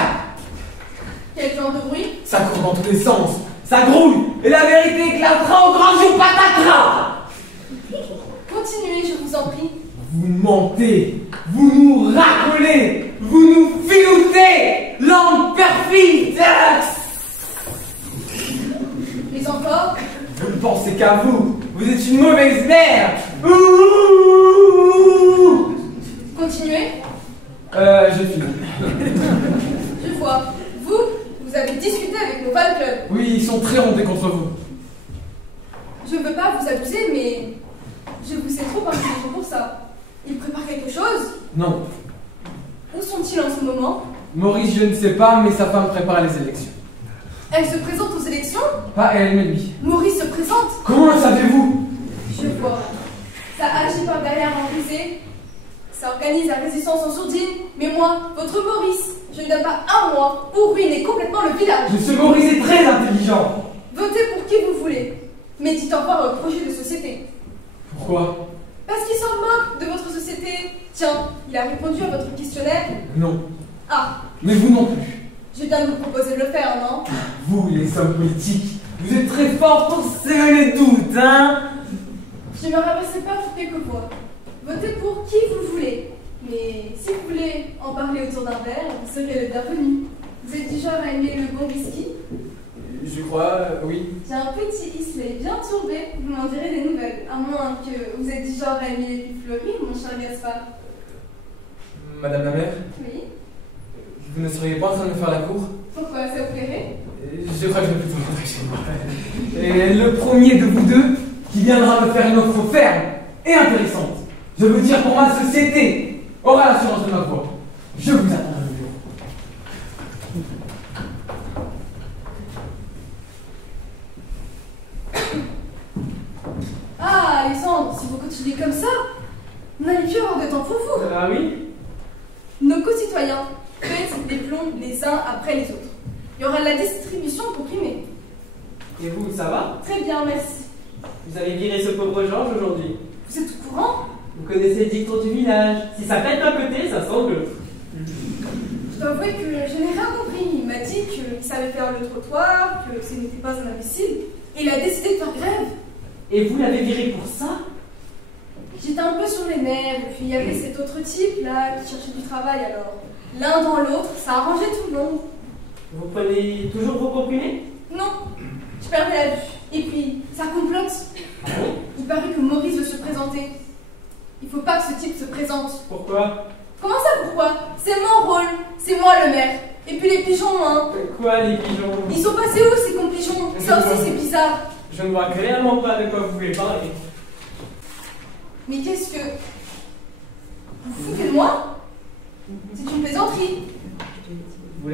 Quel genre de bruit? Ça court dans tous les sens, ça grouille, et la vérité éclatera au grand jour patatras. Continuez, je vous en prie. Vous mentez, vous nous racolez, vous nous filoutez, langue perfide. Mais encore? Vous ne pensez qu'à vous, vous êtes une mauvaise mère. Ouh. Continuez. J'ai fini. Je vois. Vous avez discuté avec nos fan clubs. Oui, ils sont très rondés contre vous. Je ne veux pas vous abuser, mais je vous sais trop intelligent pour ça. Ils préparent quelque chose? Non. Où sont-ils en ce moment? Maurice, je ne sais pas, mais sa femme prépare les élections. Elle se présente aux élections? Pas elle, mais lui. Maurice se présente? Comment le savez-vous? Je vois. Ça agit par derrière en rusée. Ça organise la résistance en sourdine. Mais moi, votre Maurice, je ne donne pas un mois pour ruiner complètement le village. Monsieur Maurice est très intelligent. Votez pour qui vous voulez. Mais dites au revoir au projet de société. Pourquoi? Parce qu'il s'en moque de votre société. Tiens, il a répondu à votre questionnaire. Non. Ah, Mais vous non plus. je viens de vous proposer de le faire, non? Vous, les hommes politiques, vous êtes très forts pour semer les doutes, hein? Je ne me rabaisserai pas pour quelques voix. Votez pour qui vous voulez. Mais si vous voulez en parler autour d'un verre, vous serez le bienvenu. Vous êtes du genre à aimer le bon whisky? Je crois, oui. J'ai un petit Islay bien tourbé, vous m'en direz des nouvelles. À moins que vous êtes du genre à aimer les vies fleuries, mon cher Gaspard. Madame la mère, Oui? vous ne seriez pas en train de me faire la cour? Pourquoi, ça vous plairait? Je crois que je vais plutôt rentrer chez moi. Et le premier de vous deux qui viendra me faire une offre ferme et intéressante, je veux dire pour ma société, aura l'assurance de ma voix. Je vous attends dans le bureau. Ah, Alexandre, si vous continuez comme ça, vous n'allez plus avoir de temps pour vous. Ah oui? Nos concitoyens pètent les plombs les uns après les autres. Il y aura la distribution comprimée. Et vous, ça va? Très bien, merci. Vous avez viré ce pauvre Georges aujourd'hui. Vous êtes au courant? Vous connaissez le dicton du village. Si ça pète d'un côté, ça sangle. Je dois avouer que je n'ai rien compris. Il m'a dit qu'il savait faire le trottoir, que ce n'était pas un imbécile, et il a décidé de faire grève. Et vous l'avez viré pour ça? J'étais un peu sur les nerfs, et puis il y avait cet autre type là qui cherchait du travail, alors l'un dans l'autre, ça arrangeait tout le monde. Vous prenez toujours vos comprimés? Non, je perdais la vue. Et puis, ça complote. Ah bon? Il paraît que Maurice veut se présenter. Il faut pas que ce type se présente. Pourquoi? Comment ça, pourquoi? C'est mon rôle, c'est moi le maire. Et puis les pigeons, hein. Quoi, les pigeons? Ils sont passés où, ces cons pigeons? Ça aussi, c'est bizarre. Je ne vois clairement pas de quoi vous voulez parler. Mais qu'est-ce que... Vous foutez de moi? C'est une plaisanterie. Vous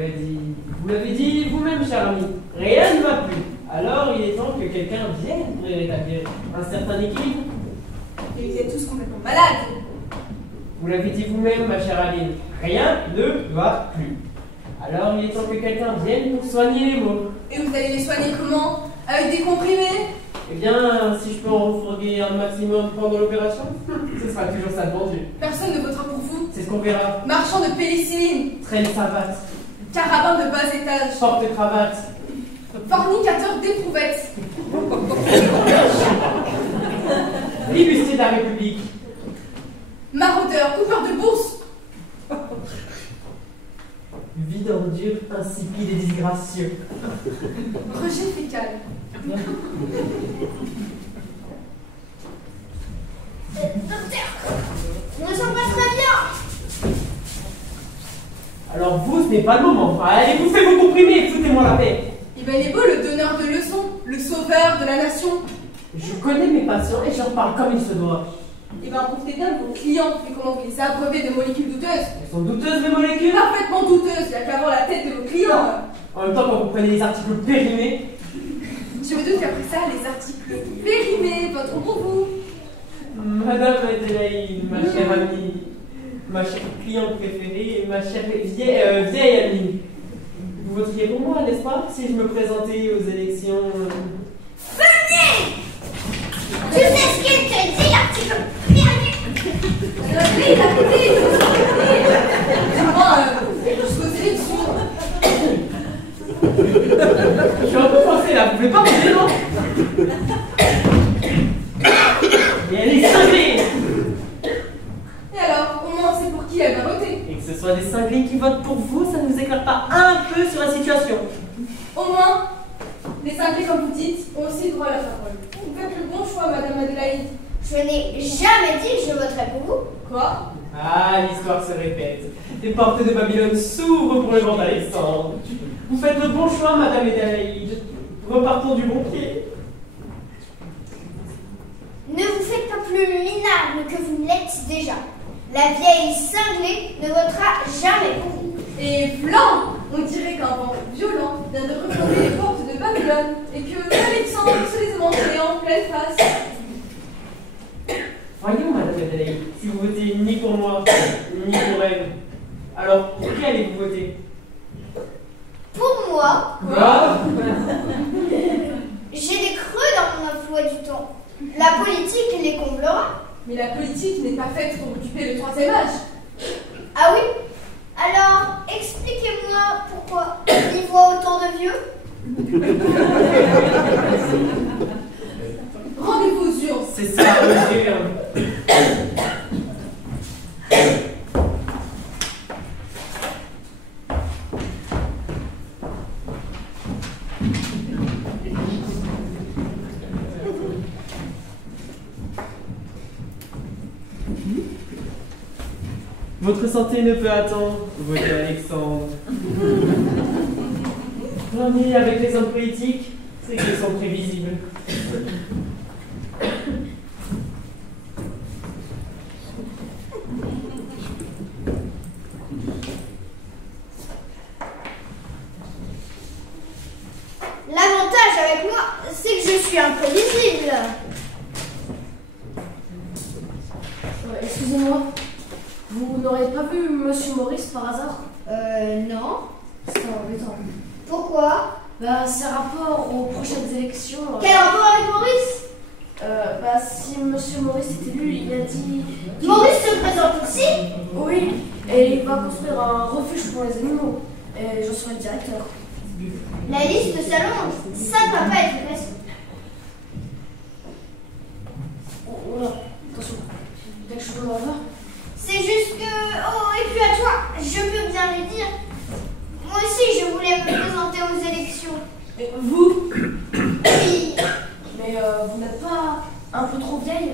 l'avez dit vous-même, cher ami. Rien ne va plus. Alors, il est temps que quelqu'un vienne pour rétablir un certain équilibre. Et vous êtes tous complètement malades. Vous l'avez dit vous-même, ma chère Aline. Rien ne va plus. Alors, il est temps que quelqu'un vienne pour soigner les maux. Et vous allez les soigner comment? Avec des comprimés? Eh bien, si je peux en refourguer un maximum pendant l'opération, ce sera toujours ça de vendu. Personne ne votera pour vous. C'est ce qu'on verra. Marchand de pénicilline. Traîne savate. Carabin de bas étage. Porte-cravate. Fornicateur d'éprouvettes. Libustier de la République. Maraudeur, coupeur de bourse. Vide ordure, insipide et disgracieux. Rejet fécal. Docteur, on ne sent pas très bien. Alors vous, ce n'est pas le moment. Allez, vous faites vos comprimés et foutez-moi la paix. Eh ben, il est beau le donneur de leçons, le sauveur de la nation. Je connais mes patients et je leur parle comme il se doit. Eh ben, profitez bien de vos clients et comment vous les abreuvez de molécules douteuses. Elles sont douteuses, mes molécules. Parfaitement douteuses, il n'y a qu'à voir la tête de vos clients. En même temps, quand vous prenez les articles périmés. Je me doute qu'après ça, les articles périmés voteront pour vous. Madame Adélaïde, ma chère amie, ma chère cliente préférée, ma chère vieille amie. Vous voteriez pour moi, n'est-ce pas, si je me présentais aux élections? Venez! Tu sais ce qu'il te dit, l'article périmé? Dis-moi, jusqu'aux élections. Je suis un peu coincée là, vous pouvez pas m'aider, non? Et elle est cinglée! Et alors, au moins, c'est pour qui elle va voter? Et que ce soit des cinglés qui votent pour vous, ça ne nous éclaire pas un peu sur la situation. Au moins, les cinglés, comme vous dites, ont aussi droit à la parole. Vous faites le bon choix, Madame Adélaïde. Je n'ai jamais dit que je voterais pour vous. Quoi? Ah, l'histoire se répète. Les portes de Babylone s'ouvrent pour le vent d'Alexandre. Vous faites le bon choix, Madame Adélaïde. Repartons du bon pied. Ne vous faites pas plus minable que vous ne l'êtes déjà. La vieille cinglée ne votera jamais pour vous. Et blanc! On dirait qu'un vent violent vient de retomber les portes de Babylone et que Alexandre se les a montrées en pleine face. Voyons, Madame Adélaïde, si vous votez ni pour moi, ni pour elle, alors pour qui allez-vous voter? Pour moi, Quoi? j'ai des creux dans mon emploi du temps. La politique les comblera. Mais la politique n'est pas faite pour occuper le troisième âge. Ah oui? Alors, expliquez-moi pourquoi il voit autant de vieux? Rendez-vous aux urnes. C'est ça, monsieur. Votre santé ne peut attendre, votez Alexandre. L'ennui avec les hommes politiques, c'est qu'ils sont prévisibles. L'avantage avec moi, c'est que je suis imprévisible. Excusez-moi, vous n'aurez pas vu Monsieur Maurice par hasard? Non. C'est embêtant. Pourquoi? Bah, c'est rapport aux prochaines élections. Quel rapport avec Maurice? Bah, si Monsieur Maurice est élu, il a dit... Maurice se présente aussi? Oui, et il va construire un refuge pour les animaux. Et j'en serai le directeur. La liste s'allonge. Ça ne va pas être facile. Oh là, attention, quelque chose dans la main. C'est juste que... Oh, et puis à toi, je peux bien lui dire. Moi aussi, je voulais me présenter aux élections. Et vous? Oui. Mais vous n'êtes pas un peu trop vieille?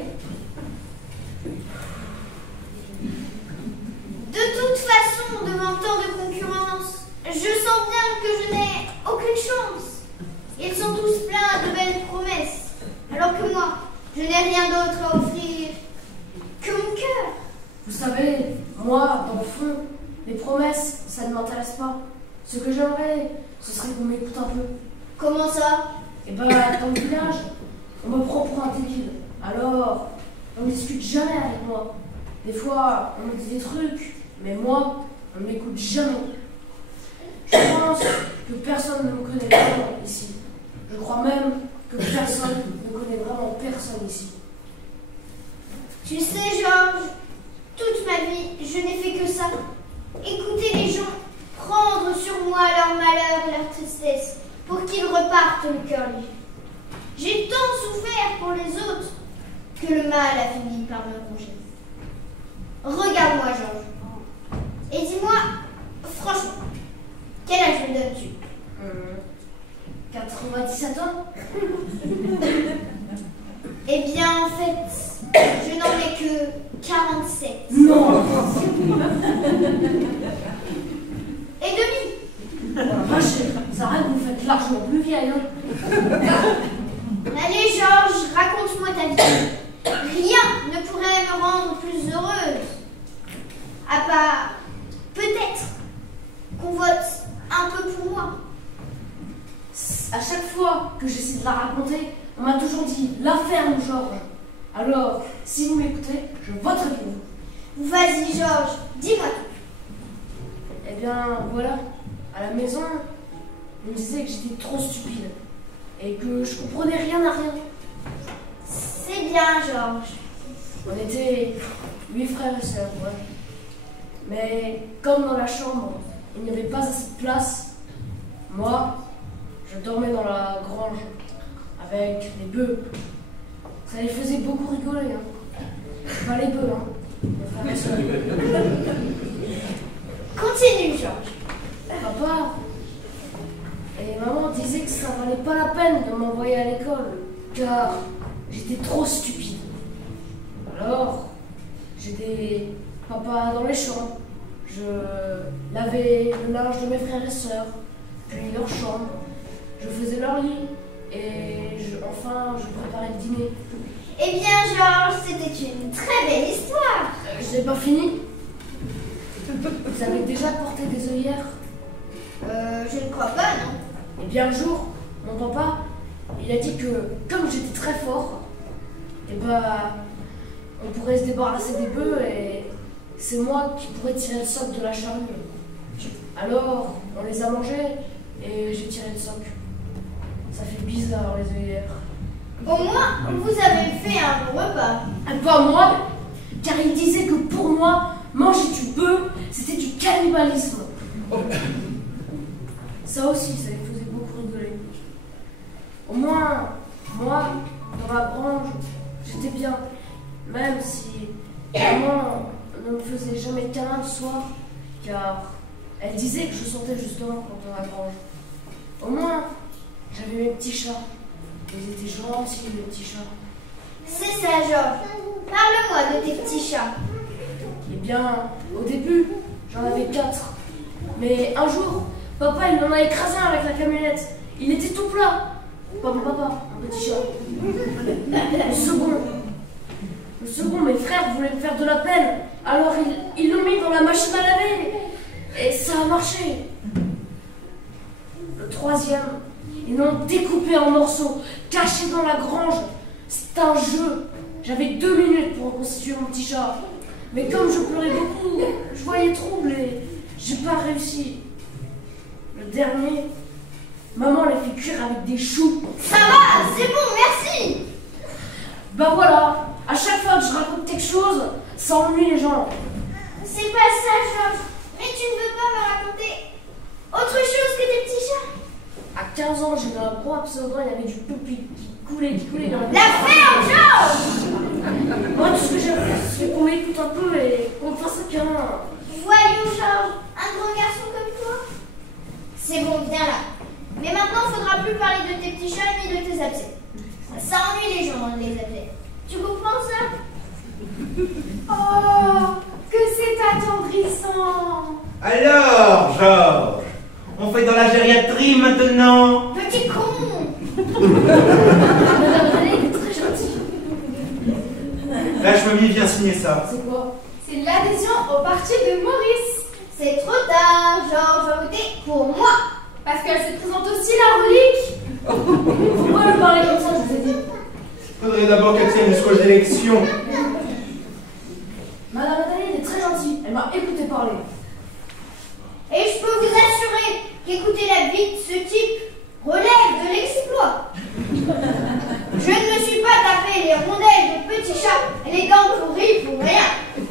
De toute façon, devant tant de concurrence, je Je n'ai rien d'autre à offrir que mon cœur. Vous savez, moi, dans le fond, les promesses, ça ne m'intéresse pas. Ce que j'aimerais, ce serait qu'on m'écoute un peu. Comment ça? Eh ben, dans le village, on me prend pour un débile. Alors, on ne discute jamais avec moi. Des fois, on me dit des trucs, mais moi, on ne m'écoute jamais. Je pense que personne ne me connaît vraiment ici. Je crois même que personne ne connaît vraiment personne ici. Tu sais, Georges, toute ma vie, je n'ai fait que ça. Écouter les gens, prendre sur moi leur malheur et leur tristesse, pour qu'ils repartent le cœur léger. J'ai tant souffert pour les autres que le mal a fini par me ronger. Regarde-moi, Georges, et dis-moi, franchement, quel âge me donnes-tu? 97 ans. Eh bien, en fait, je n'en ai que 47. Non. Et demi. Vache, ça arrête, vous faites largement plus vieille, hein. Allez, Georges, raconte-moi ta vie. Rien ne pourrait me rendre plus heureuse. À part, peut-être, qu'on vote un peu pour moi. À chaque fois que j'essaie de la raconter, on m'a toujours dit « la ferme, Georges ». Alors, si vous m'écoutez, je voterai pour vous. Vas-y, Georges, dis-moi tout. Eh bien, voilà. À la maison, on me disait que j'étais trop stupide et que je comprenais rien à rien. C'est bien, Georges. On était 8 frères et sœurs, ouais. Mais comme dans la chambre, il n'y avait pas assez de place, moi, je dormais dans la grange avec les bœufs. Ça les faisait beaucoup rigoler, hein. Pas les bœufs, hein. Les frères et sœurs. Continue, Georges. Papa et maman disaient que ça valait pas la peine de m'envoyer à l'école, car j'étais trop stupide. Alors, j'étais papa dans les champs. Je lavais le linge de mes frères et sœurs, puis leur chambre. Je faisais leur lit et enfin, je préparais le dîner. Eh bien, Georges, c'était une très belle histoire. Je n'ai pas fini. Vous avez déjà porté des œillères? Je ne crois pas, non. Et bien un jour, mon papa, il a dit que comme j'étais très fort, et on pourrait se débarrasser des bœufs et c'est moi qui pourrais tirer le soc de la charrue. Alors, on les a mangés et j'ai tiré le soc. Ça fait bizarre les œillères. Au moins, vous avez fait un bon repas. Pas moi, car il disait que pour moi, manger du bœuf, c'était du cannibalisme. Ça aussi, ça les faisait beaucoup rigoler. Au moins, moi, dans ma grange, j'étais bien. Même si maman ne me faisait jamais de câlin le soir, car elle disait que je sentais justement quand on la grange. Au moins, j'avais mes petits chats. Ils étaient gentils, les petits chats. C'est ça, Georges. Parle-moi de tes petits chats. Eh bien, au début, j'en avais 4. Mais un jour, papa, il m'en a écrasé un avec la camionnette. Il était tout plat. Pas mon papa, un petit chat. Le second, mes frères voulaient me faire de la peine. Alors ils l'ont mis dans la machine à laver. Et ça a marché. Le troisième, ils l'ont découpé en morceaux, caché dans la grange. C'était un jeu. J'avais 2 minutes pour reconstituer mon petit chat. Mais comme je pleurais beaucoup, je voyais trouble et j'ai pas réussi. Le dernier, maman l'a fait cuire avec des choux. Ça va, c'est bon, merci. Bah voilà, à chaque fois que je raconte quelque chose, ça ennuie les gens. C'est pas ça, Georges. Mais tu ne veux pas me raconter autre chose que tes petits chats? À 15 ans, j'ai eu un gros absorbant, il y avait du pipi qui coulait dans la ferme, Georges. Moi, tout ce que j'ai fait, c'est qu'on m'écoute un peu et qu'on me fasse un câlin. Voyons, Georges, un grand garçon comme toi. C'est bon, viens là. Mais maintenant, il ne faudra plus parler de tes petits chats ni de tes abcès. Ça ennuie les gens, les abcès. Tu comprends ça? Oh, que c'est attendrissant. Alors, Georges, on fait dans la gériatrie maintenant? Petit con. Madame René, il est très gentil. lui, viens signer ça. C'est quoi? C'est l'adhésion au parti de Maurice. C'est trop tard, Georges va voter pour moi. Parce qu'elle se présente aussi la relique. Faut pas le parler comme ça, je vous ai dit. Faudrait d'abord qu'elle tienne jusqu'aux élections. Madame Nathalie est très gentille, elle m'a écouté parler. Et je peux vous assurer qu'écouter la vie de ce type relève de l'exploit. Je ne me suis pas tapé les rondelles de petits chats et les dents pourries pour rien.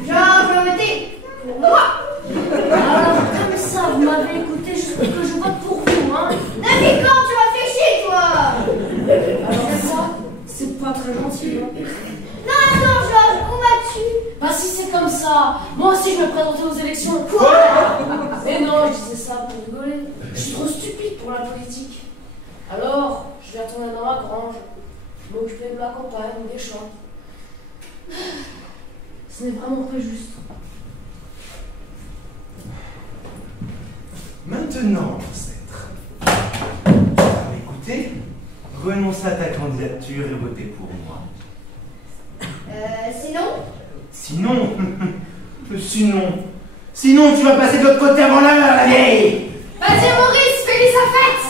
Georges va voter pour moi. Alors, comme ça, vous m'avez écouté juste pour que je vote pour vous, hein? Depuis quand tu m'as fait chier, toi? Alors ça, c'est pas très gentil, hein? Non, Georges, on m'a tué. Bah si c'est comme ça, moi aussi je me présentais aux élections. Quoi? Mais non, je disais ça pour rigoler. Je suis trop stupide pour la politique. Alors, je vais retourner dans ma grange, m'occuper de la campagne, des champs. Ce n'est vraiment pas juste. Maintenant, ancêtre, écoutez, renonce à ta candidature et votez pour moi. Sinon, tu vas passer de l'autre côté avant l'heure, la vieille. Vas-y Maurice, fais-lui sa fête.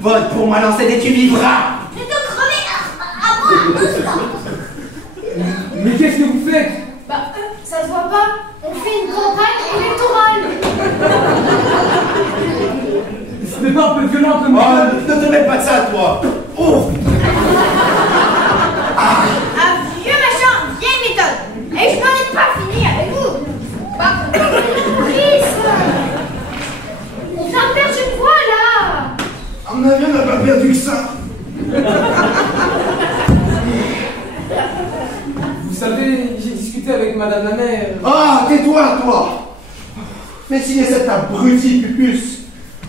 Vote pour moi, Lancette, et tu vivras. Je te crever à moi. Mais qu'est-ce que vous faites? Bah, ça se voit pas. On fait une campagne électorale. Ce n'est pas un peu violent comme ça? Ne te mets pas de ça, toi. Oh. Un vieux machin, vieille méthode. Et je n'en ai pas fini avec vous. Bah, Maurice, on vient de perdre une voix là. À mon avis, on n'a pas perdu que ça. Vous savez, j'ai discuté avec Madame la Mère. Ah, tais-toi, toi. Fais signer cet abruti, Pupus.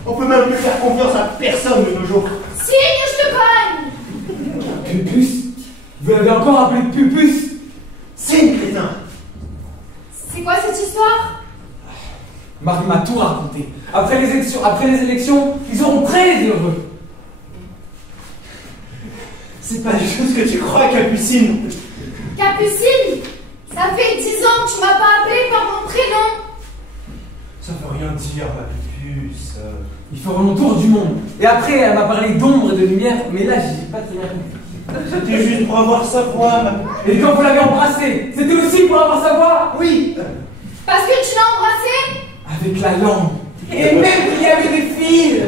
On peut même plus faire confiance à personne de nos jours. Signe, je te cogne. Pupus? Vous l'avez encore appelé Pupus? Signe, crétin. C'est quoi cette histoire? Marie m'a tout raconté. Après les élections, ils auront très heureux. C'est pas des choses que tu crois, Capucine. Capucine, ça fait 10 ans que tu m'as pas appelé par mon prénom. Ça veut rien dire, ma Pupus. Ils feront le tour du monde. Et après, elle m'a parlé d'ombre et de lumière, mais là, j'ai pas très bien compris. C'était juste pour avoir sa voix, ma Pupus. Et quand vous l'avez embrassé, c'était aussi pour avoir sa voix? Oui. Parce que tu l'as embrassé? Avec la langue. Et même qu'il y avait des fils.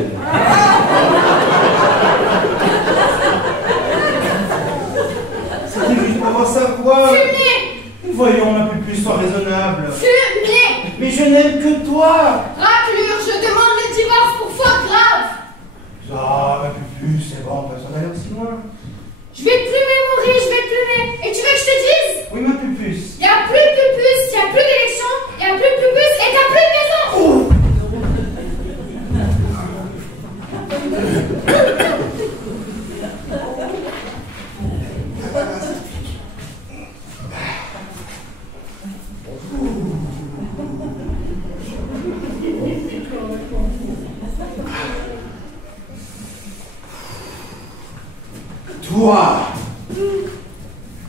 C'était juste pour avoir sa voix. Fumier. Voyons, ma Pupus, sois raisonnable. Fumier. Mais je n'aime que toi. Raclure, je demande le divorce pour faute grave. Ah, ma Pupus, c'est bon, personne n'a l'air si loin. Je vais plumer, Maurice, je vais plumer. Et tu veux que je te dise? Oui, ma Pupus. Il n'y a plus de Pupus, il n'y a plus d'élection, il n'y a plus de Pupus et t'as plus de maison. Oh. Toi,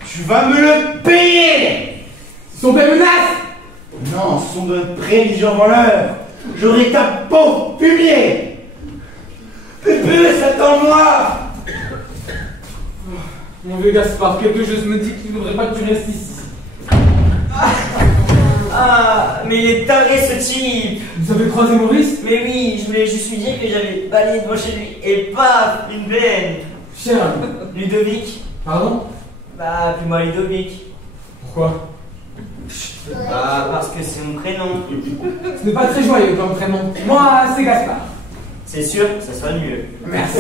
tu vas me le payer. Ce sont des menaces. Non, ce sont de prévisions voleurs. J'aurai ta peau publiée. Pupus, attends-moi. Mon vieux Gaspard, quelque chose me dit qu'il ne faudrait pas que tu restes ici. Ah, mais il est taré ce type. Vous avez croisé Maurice? Mais oui, je voulais juste lui dire que j'avais balayé devant chez lui. Et paf, une benne. Cher Ludovic. Pardon? Bah, appelle-moi Ludovic. Pourquoi? Bah, parce que c'est mon prénom. Ce n'est pas très joyeux comme prénom. Moi, c'est Gaspard. C'est sûr, ça sera mieux. Merci.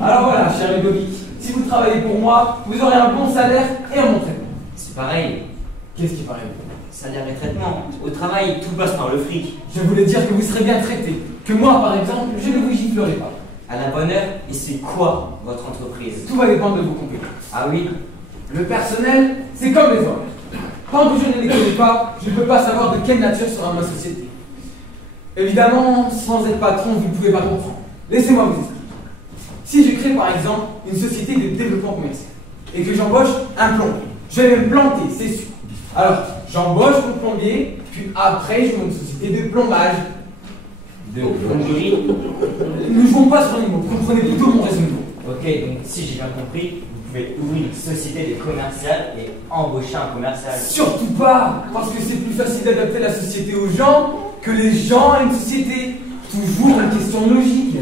Alors voilà, cher Ludovic, si vous travaillez pour moi, vous aurez un bon salaire et un bon traitement. C'est pareil. Qu'est-ce qui paraît? Salaire et traitement. Au travail, tout passe par le fric. Je voulais dire que vous serez bien traité. Que moi, par exemple, je ne vous giflerai pas. À la bonne heure, et c'est quoi votre entreprise? Tout va dépendre de vos compétences. Ah oui? Le personnel, c'est comme les hommes. Tant que je ne les connais pas, je ne peux pas savoir de quelle nature sera ma société. Évidemment, sans être patron, vous ne pouvez pas comprendre. Laissez-moi vous expliquer. Si je crée par exemple une société de développement commercial et que j'embauche un plombier, Je vais me planter, c'est sûr. Alors, j'embauche mon plombier, puis après, je monte une société de plombage. De plomberie. Ne jouons pas sur les mots, comprenez plutôt mon raisonnement. Ok, donc si j'ai bien compris, vous pouvez ouvrir une société de commercial et embaucher un commercial. Surtout pas, parce que c'est plus facile d'adapter la société aux gens que les gens à une société. Toujours une question de logique.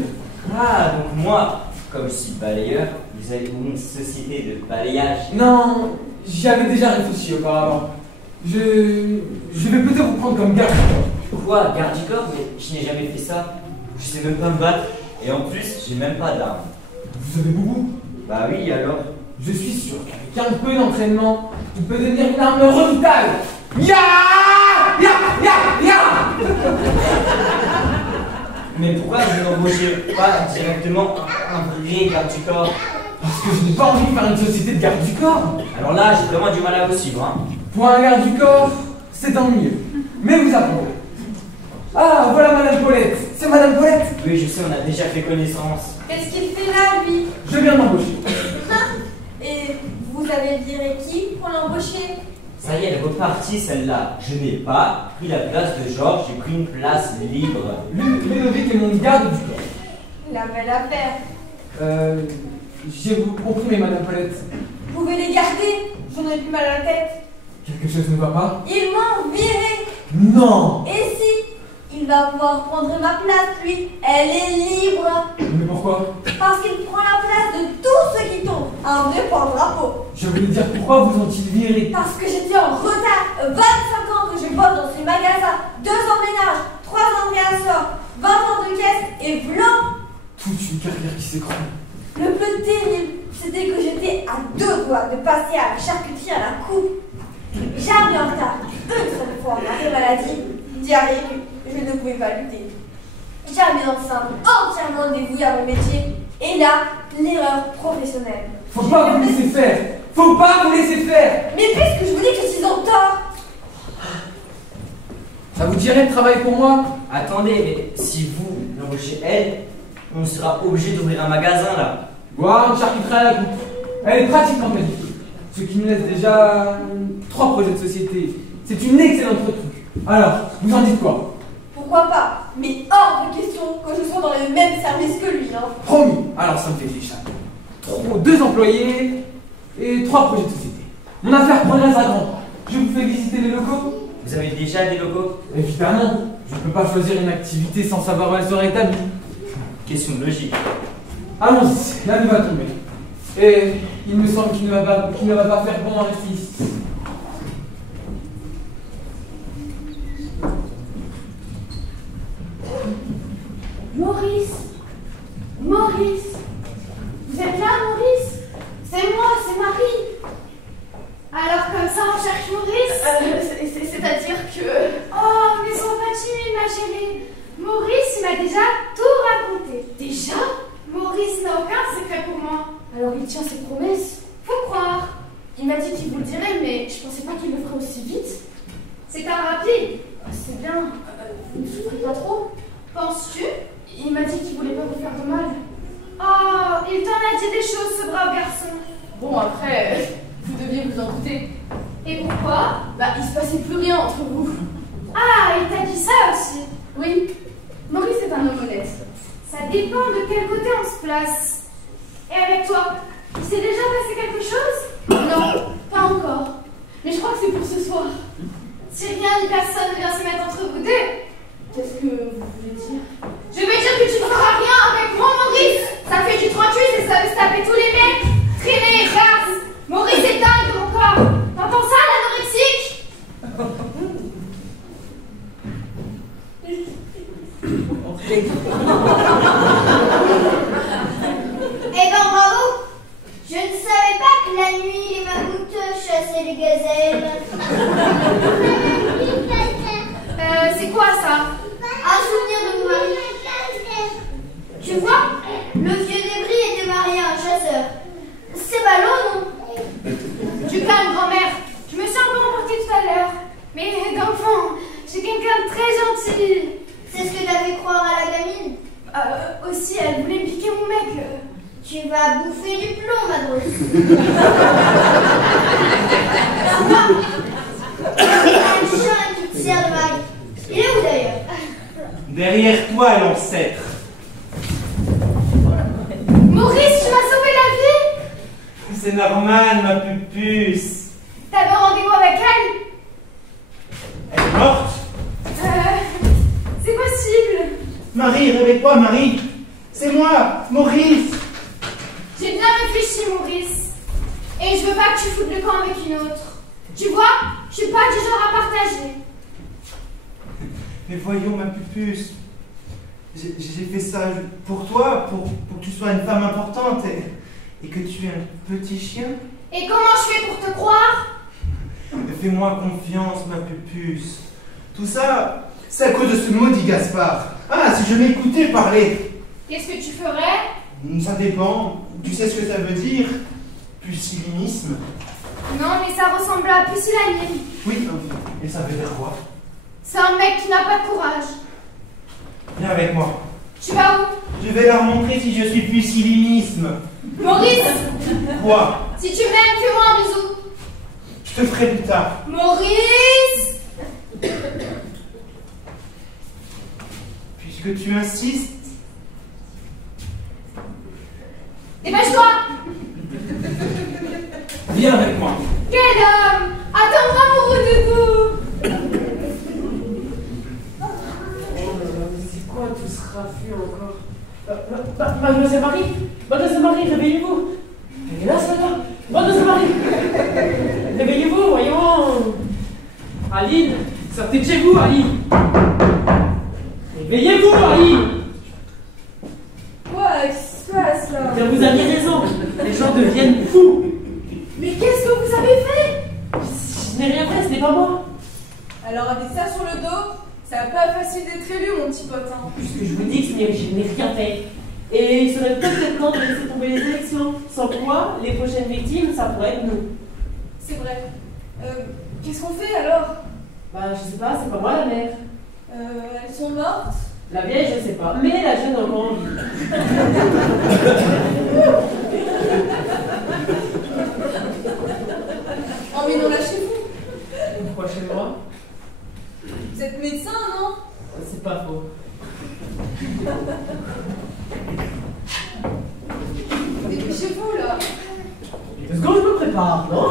Ah, donc moi, comme je suis balayeur, vous avez ouvrir une société de balayage. Non, j'y avais déjà réfléchi auparavant. Je vais peut-être vous prendre comme garde du corps. Quoi, garde du corps? Mais je n'ai jamais fait ça. Je sais même pas me battre. Et en plus, j'ai même pas d'armes. Vous avez beaucoup? Bah oui, alors? Je suis sûr qu'avec un peu d'entraînement, vous pouvez devenir une arme redoutable. Ya! Mais pourquoi vous n'embauchez pas directement un vrai garde du corps? Parce que je n'ai pas envie de faire une société de garde du corps. Alors là, j'ai vraiment du mal à vous suivre, hein. Pour un garde du corps, c'est ennuyeux. Mais vous apprendrez. Ah, voilà Madame Paulette. C'est Madame Paulette. Oui, je sais, on a déjà fait connaissance. Qu'est-ce qu'il fait là, lui? Je viens d'embaucher. Et vous avez viré qui pour l'embaucher? Ça y est, elle est repartie celle-là. Je n'ai pas pris la place de Georges, j'ai pris une place libre. Ludovic est mon garde du corps. La belle affaire. J'ai vous compris, Madame Paulette. Vous pouvez les garder, j'en ai plus mal à la tête. Quelque chose ne va pas? Ils m'ont viré. Non! Et si? Il va pouvoir prendre ma place, lui. Elle est libre. Mais pourquoi? Parce qu'il prend la place de tous ceux qui tombent. Un vrai porte-drapeau. Je voulais dire pourquoi vous ont-ils viré? Parce que j'étais en retard. 25 ans que je bosse dans ces magasins. 2 ans de ménage, 3 ans de réassort, 20 ans de caisse et blanc. Toute une carrière qui s'écroule. Le plus terrible, c'était que j'étais à 2 doigts de passer à la charcuterie à la coupe. Jamais en retard. Une seule fois en arrêt maladie, diarrhée, je ne pouvais pas lutter. Jamais enceinte, entièrement dévouée à mon métier. Et là, l'erreur professionnelle. Faut pas vous laisser faire. Faut pas vous laisser faire. Mais puisque je vous dis que je suis en tort. Ça vous dirait de travailler pour moi? Attendez, mais si vous l'embauchez elle, on sera obligé d'ouvrir un magasin là. Boire une charcuterie à la coupe. Elle est pratiquement planifiée. Ce qui me laisse déjà 3 projets de société. C'est une excellente recrue. Alors, vous en dites quoi? Pourquoi pas? Mais hors de question que je sois dans le même service que lui, hein. Promis. Alors ça me fait déjà 2 employés et 3 projets de société. Mon affaire progresse à grands pas. Je vous fais visiter les locaux. Vous avez déjà des locaux? Évidemment. Je ne peux pas choisir une activité sans savoir où elle sera établie. Question de logique. Allons-y, la nuit va tomber. Et il me semble qu'il ne va pas faire bon en rester ici. Maurice! Maurice! Vous êtes là, Maurice? C'est moi, c'est Marie! Alors comme ça on cherche Maurice? C'est-à-dire que... Oh, mais sois pas timide, ma chérie! Maurice, il m'a déjà tout raconté. Déjà? Maurice n'a aucun secret pour moi. Alors il tient ses promesses? Faut croire. Il m'a dit qu'il vous le dirait, mais je pensais pas qu'il le ferait aussi vite. C'est un rapide. C'est bien. Vous ne souffrez pas trop? Penses-tu? Il m'a dit qu'il voulait pas vous faire de mal. Oh, il t'en a dit des choses, ce brave garçon. Bon, après, vous deviez vous en douter. Et pourquoi? Bah, il se passait plus rien entre vous. Ah, il t'a dit ça aussi? Oui. Maurice est un homme honnête. Ça dépend de quel côté on se place. Et avec toi, il s'est déjà passé quelque chose? Non, pas encore. Mais je crois que c'est pour ce soir. Si rien ni personne ne vient se mettre entre vous deux. Qu'est-ce que vous voulez dire? Je veux dire que tu ne feras rien avec moi, Maurice. Ça fait du 38 et ça veut se taper tous les mecs. Traîner, race. Maurice est dingue de mon corps. T'entends ça, l'anorexique? Eh ben bravo! Je ne savais pas que la nuit les mammouths chassaient les gazelles. C'est quoi ça? Un souvenir de mon mari. Tu vois, le vieux débris était marié à un chasseur. C'est ballot, non? Du calme, grand-mère. Je me suis un peu emportée tout à l'heure. Mais d'enfant, j'ai quelqu'un de très gentil. C'est ce que t'as fait croire à la gamine? Aussi, elle voulait me piquer mon mec. Tu vas bouffer du plomb, ma grosse. Un chien qui te sert de mari. Il est où d'ailleurs? Derrière toi, l'ancêtre. Maurice, tu m'as sauvé la vie. C'est normal, ma pupuce. T'avais rendez-vous avec elle? Elle est morte. C'est possible. Marie, réveille-toi, Marie. C'est moi, Maurice. J'ai bien réfléchi, Maurice. Et je veux pas que tu foutes le camp avec une autre. Tu vois, je suis pas du genre à partager. Mais voyons, ma pupuce. J'ai fait ça pour toi, pour que tu sois une femme importante et que tu aies un petit chien. Et comment je fais pour te croire? Fais-moi confiance, ma pupuce. Tout ça, c'est à cause de ce maudit Gaspard. Ah, si je m'écoutais parler. Qu'est-ce que tu ferais? Ça dépend. Tu sais ce que ça veut dire? Pusillinisme. Non, mais ça ressemble à pusillanime. Oui, et ça veut dire quoi? C'est un mec qui n'a pas de courage. Viens avec moi. Tu vas où? Je vais leur montrer si je suis pusillinisme. Maurice! Quoi? Si tu m'aimes, fais-moi un bisou. Je te ferai plus tard. Maurice! Puisque tu insistes. Dépêche-toi! Viens avec moi. Quel homme! Attends-moi, mon roux-doudou! C'est quoi tout ce raffut encore? Mademoiselle Marie, réveillez-vous. Elle est là, celle-là. Mademoiselle Marie, réveillez-vous, voyons. Aline, sortez de chez vous, Aline. Réveillez-vous, Aline. Quoi? Qu'est-ce qui se passe là? Bien, vous aviez raison. Les gens deviennent fous. Mais qu'est-ce que vous avez fait? Je n'ai rien fait, ce n'est pas moi. Alors avec ça sur le dos, ça va pas facile d'être élu, mon petit pote. Hein. Puisque je vous dis que je n'ai rien fait. Et il serait peut-être temps de laisser tomber les élections. Sans quoi, les prochaines victimes, ça pourrait être nous. C'est vrai. Qu'est-ce qu'on fait alors? Bah, je sais pas, c'est pas moi la mère. Elles sont mortes? La vieille, je sais pas. Mais la jeune encore en vie. Emmenons-la chez vous. Pourquoi chez moi? Vous êtes médecin, non? C'est pas faux. Dépêchez-vous là. 2 secondes, je me prépare, non?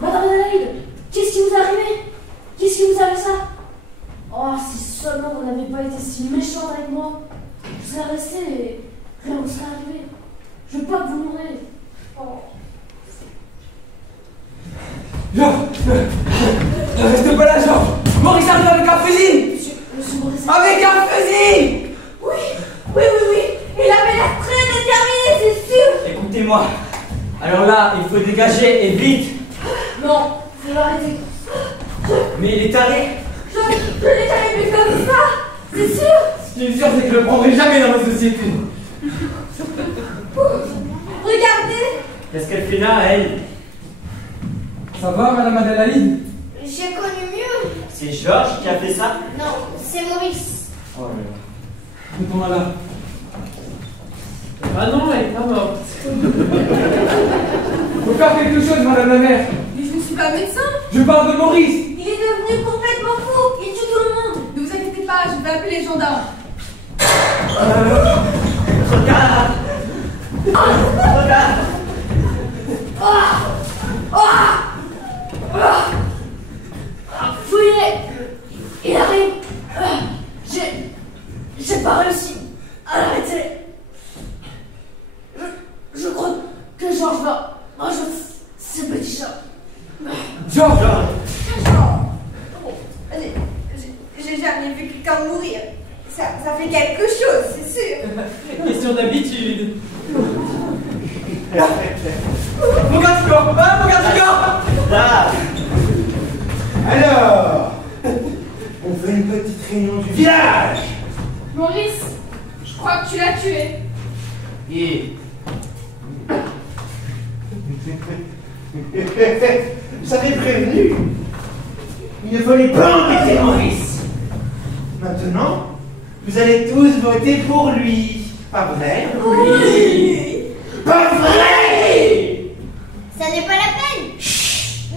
Madame Adélaïde, qu'est-ce qui vous est arrivé? Qu'est-ce qui vous a fait ça? Oh, si seulement vous n'avez pas été si méchante avec moi, je serais restée et rien ne serait arrivé. Je veux pas que vous mouriez. Oh. Reste pas là, Georges. Maurice arrive avec un fusil. Monsieur Maurice. Avec un fusil. Oui. Il avait l'air très déterminé, c'est sûr. Écoutez-moi. Alors là, il faut dégager et vite. Non, faut l'arrêter. Mais il est taré. Je n'ai jamais vu comme ça, c'est sûr. Ce qui est sûr, c'est que je le prendrai jamais dans ma société. Regardez. Qu'est-ce qu'elle fait là, elle? Ça va, madame Adélaïde? J'ai connu mieux. C'est Georges qui a fait ça? Non, c'est Maurice. Oh là là. Mettons-la là. Ah non, elle est pas morte. Faut faire quelque chose, madame la mère. Mais je ne suis pas médecin. Je parle de Maurice. Il est devenu complètement fou. Il tue tout le monde. Ne vous inquiétez pas, je vais appeler les gendarmes. Regarde. Regarde. Fouillez! Il arrive! J'ai pas réussi à l'arrêter. Je crois que Georges va manger ce petit chat. Georges. J'ai jamais vu quelqu'un mourir. Ça fait quelque chose, c'est sûr. Question d'habitude. Mon gars, tu corps. Ah, mon gars, tu corps. Là. Alors, on fait une petite réunion du village. Maurice, je crois que tu l'as tué. Et J'avais prévenu. Il ne fallait pas embêter Maurice. Maintenant, vous allez tous voter pour lui. Pas vrai? Oui. Pas vrai? Ça n'est pas la peine.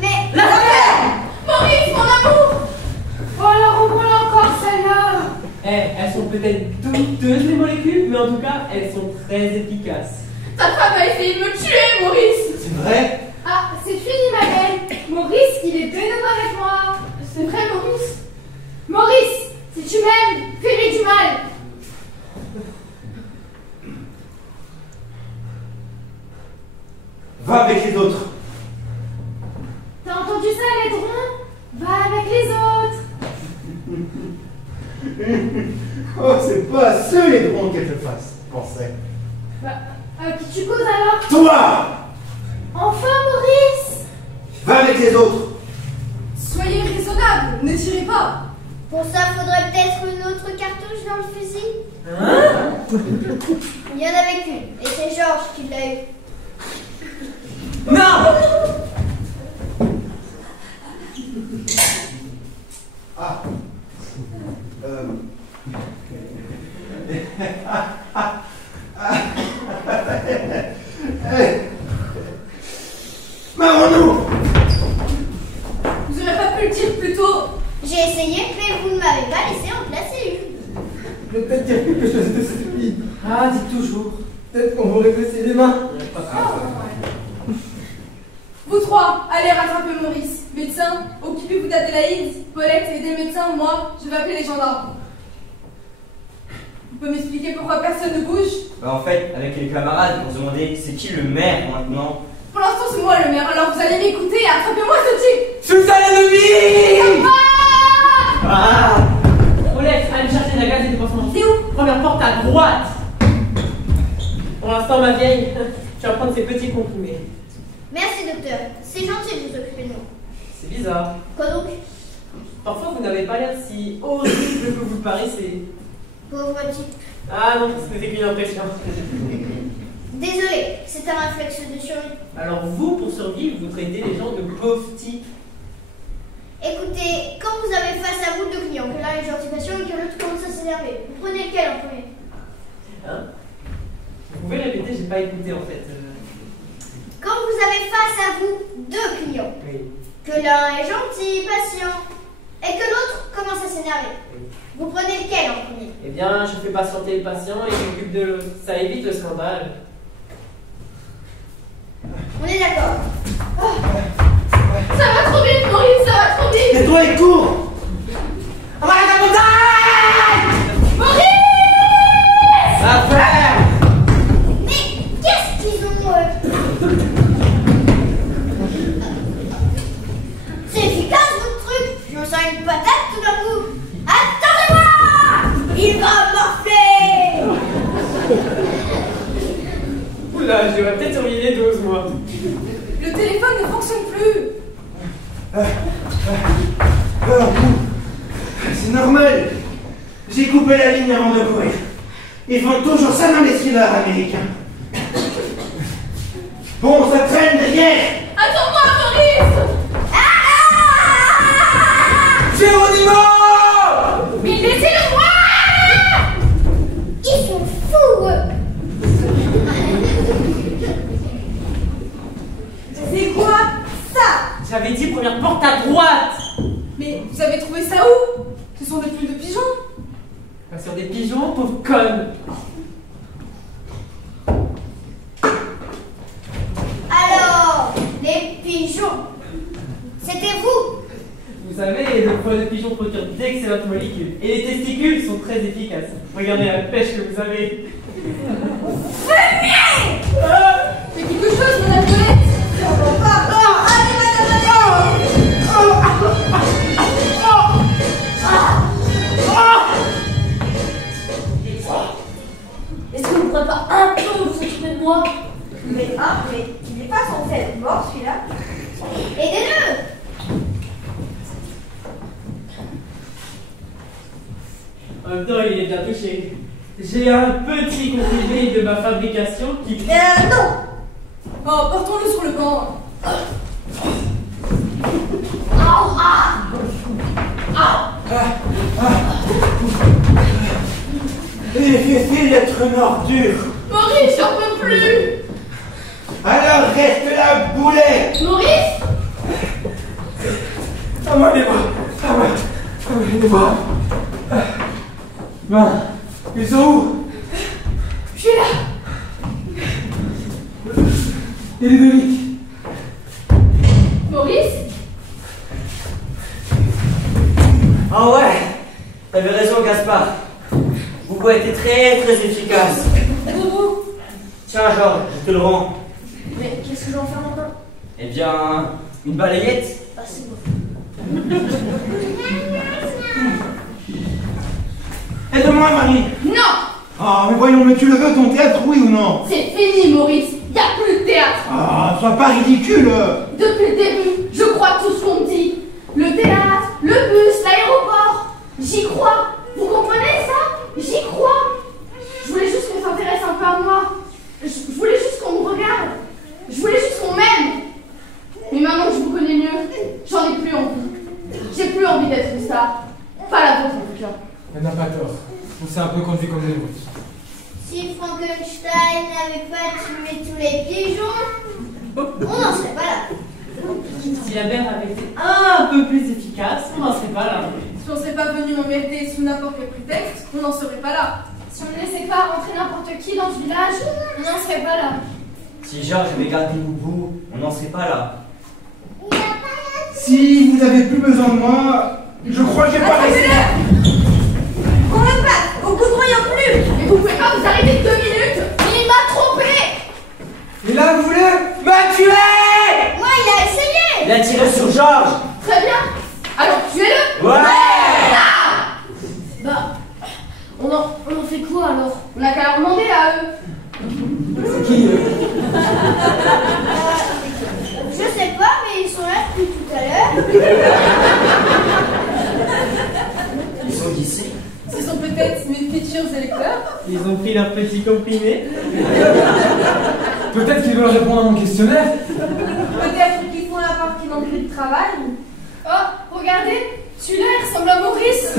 Mais... La peine! Maurice, mon amour! Oh alors on voit encore celle-là. Elles sont peut-être douteuses les molécules, mais en tout cas, elles sont très efficaces. Ta femme a essayé de me tuer, Maurice! C'est vrai? Ah, c'est fini ma belle. Maurice, il est de nouveau avec moi. C'est vrai, Maurice? Maurice, si tu m'aimes, fais-lui du mal. Va avec les autres. T'as entendu ça, Laidron? Va avec les autres. Oh, c'est pas à ceux les drôles qu'elle te fasse, pensais. Bah, qui tu causes alors? Toi! Enfin, Maurice. Va avec les autres. Soyez raisonnable, ne tirez pas. Pour ça, faudrait peut-être une autre cartouche dans le fusil. Hein? Il y en avait qu'une, et c'est Georges qui l'a eu. Non! Ah. Marrons-nous! Vous auriez pas pu le dire plus tôt. J'ai essayé, mais vous ne m'avez pas laissé en placer une. Je vais peut-être dire quelque chose de stupide. Ah, dites toujours. Peut-être qu'on va régler les mains. Vous trois, allez rattraper Maurice. Médecin, occupez-vous d'Adélaïde, Paulette et des médecins, moi, je vais appeler les gendarmes. Vous pouvez m'expliquer pourquoi personne ne bouge? Bah, en fait, avec les camarades, on se demandait c'est qui le maire maintenant? Pour l'instant, c'est moi le maire, alors vous allez m'écouter et attrapez-moi ce type! Suzanne Ennemi! Ah! Paulette, allez chercher la gaz et des pansements. C'est où? Première porte à droite. Pour l'instant, ma vieille, tu vas prendre ces petits comprimés. Merci, docteur. C'est gentil de vous occuper de nous. C'est bizarre. Quoi donc? Parfois, vous n'avez pas l'air si horrible que vous le paraissez. Pauvre type. Ah non, c'était qu'une impression. Désolé, c'est un réflexe de survie. Alors vous, pour survivre, vous traitez les gens de pauvres types. Écoutez, quand vous avez face à vous deux clients, que l'un est gentil patient et que l'autre commence à s'énerver, vous prenez lequel en premier? Hein? Vous pouvez répéter, j'ai pas écouté en fait. Quand vous avez face à vous deux clients, Oui. que l'un est gentil, patient, et que l'autre commence à s'énerver, vous prenez lequel en premier? Eh bien, je fais patienter le patient et je m'occupe de l'autre. Ça évite le scandale. On est d'accord. Ça va trop vite, Maurice, ça va trop vite! Tais-toi et cours! On va à la montagne! Maurice! Affaire! Mais qu'est-ce qu'ils ont C'est efficace votre truc. Je me sens une patate tout d'un coup. Attendez-moi! Il va morfler! Oula, je devrais peut-être surveiller les doses, moi. Le téléphone ne fonctionne plus! C'est normal. J'ai coupé la ligne avant de courir. Ils font toujours ça dans les thrillers américains. Bon, ça traîne derrière. Attends-moi, Maurice! Géronimo! Mais laissez-le voir! Ils sont fous! C'est quoi ça? J'avais dit première porte à droite. Mais vous avez trouvé ça où? Ce sont des plumes de pigeons? Pas sur des pigeons, pauvre conne. Alors, les pigeons, c'était vous? Vous savez, le poil de pigeon procure d'excellentes molécules. Et les testicules sont très efficaces. Regardez la pêche que vous avez. Fais quelque chose, madame Paulette! Ça va pas! Oh, allez, madame, Est-ce que vous ne pourrez pas un peu vous occuper de moi? Mais il n'est pas censé être mort celui-là. Aidez-le! En même temps, il est bien touché. J'ai un petit comprimé de ma fabrication qui... Non! Oh, portons-le sur le banc. Il est facile d'être une ordure. Maurice, j'en peux plus. Alors reste là, boulet. Maurice. À moi les bras. À moi les bras. Ben, ils sont où? Je suis là. Et Ludovic? Maurice. Ah ouais, t'avais raison, Gaspard. Boubou a été très efficace. Boubou. Tiens, Georges, je te le rends. Mais qu'est-ce que j'en fais maintenant? Eh bien, une balayette. Ah, c'est bon. Aide-moi, Marie. Non. Ah, mais voyons, mais tu le veux ton théâtre, oui ou non? C'est fini, Maurice. Y a plus de théâtre. Ah, sois pas ridicule. Depuis le début, je crois tout ce qu'on me dit. Le théâtre, le bus, l'aéroport. J'y crois. Vous comprenez ça? J'y crois. Je voulais juste qu'on s'intéresse un peu à moi. Je voulais juste qu'on me regarde. Je voulais juste qu'on m'aime. Mais maintenant que je vous connais mieux, j'en ai plus envie. J'ai plus envie d'être une star. Pas la vôtre en tout cas. Elle n'a pas tort. On s'est un peu conduit comme des brutes. Si Frankenstein n'avait pas tué tous les pigeons, on n'en serait pas là. Si la mère avait été un peu plus efficace, on n'en serait pas là. Si on ne serait pas venu m'emmerder sous n'importe quel prétexte, on n'en serait pas là. Si on ne laissait pas rentrer n'importe qui dans ce village, on n'en serait pas là. Si Georges avait gardé Boubou, on n'en serait pas là. Si vous avez plus besoin de moi, je crois que j'ai pas resté. On me passe, au goudron il n'y en plus. Mais vous pouvez pas vous arrêter 2 minutes. Il m'a trompé. Et là, vous voulez me tuer? Moi, il a essayé. Il a tiré sur Georges. Très bien. Alors, tuez-le. Ouais. Bah, on en fait quoi alors? On n'a qu'à leur demander à eux. C'est qui Je sais pas, mais ils sont là depuis tout à l'heure. Ils sont d'ici. Ce sont peut-être mes futurs électeurs. Ils ont pris leur petit comprimé. Peut-être qu'ils veulent répondre à mon questionnaire. Peut-être qu'ils font la partie d'entrée de travail. Oh, regardez. Celui-là, il ressemble à Maurice.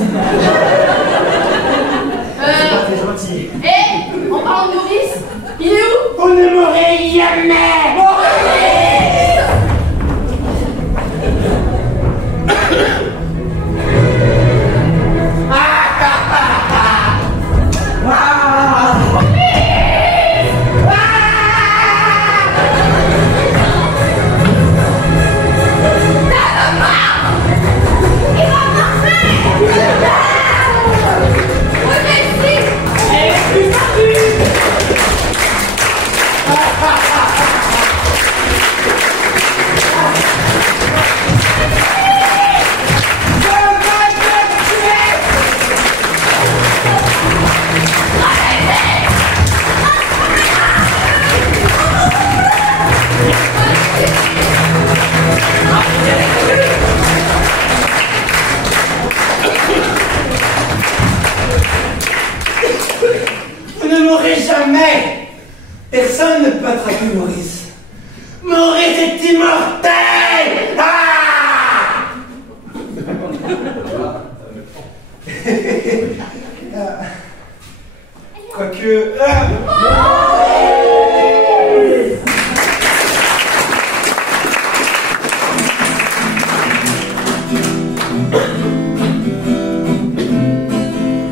T'es gentil. Hé, en parlant de Maurice, il est où? On ne m'aurait jamais. Vous ne m'aurez jamais. Personne ne peut attraper Maurice. Maurice est immortel. Quoique...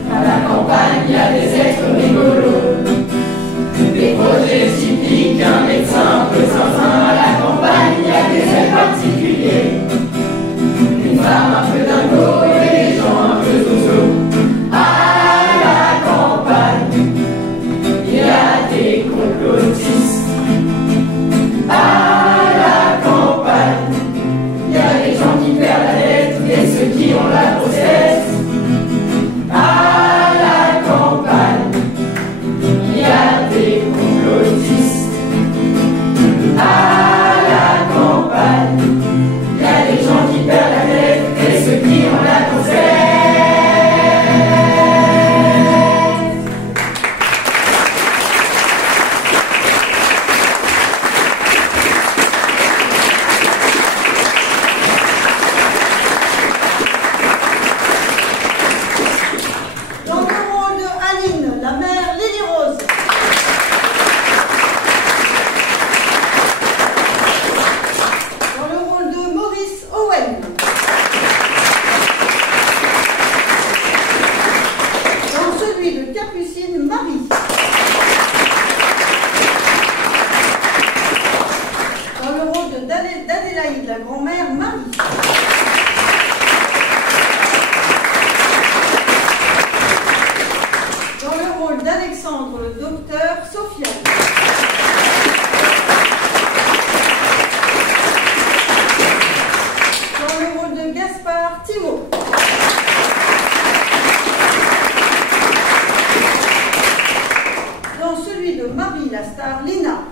À la campagne, il y a des êtres rigolos. Des projets typiques d'un médecin un peu zinzin. À la campagne, il y a des êtres particuliers. Une femme un peu dingo et des gens un peu zozo. À la campagne, il y a des complots. la mère Lily Rose. Dans le rôle de Maurice Owen. Dans celui de Capucine Marie. Dans le rôle d'Adélaïde, la grand-mère Marie. Dans le rôle d'Alexandre, le docteur Sophia. Dans le rôle de Gaspard Thibault. Dans celui de Marie, la star Lina.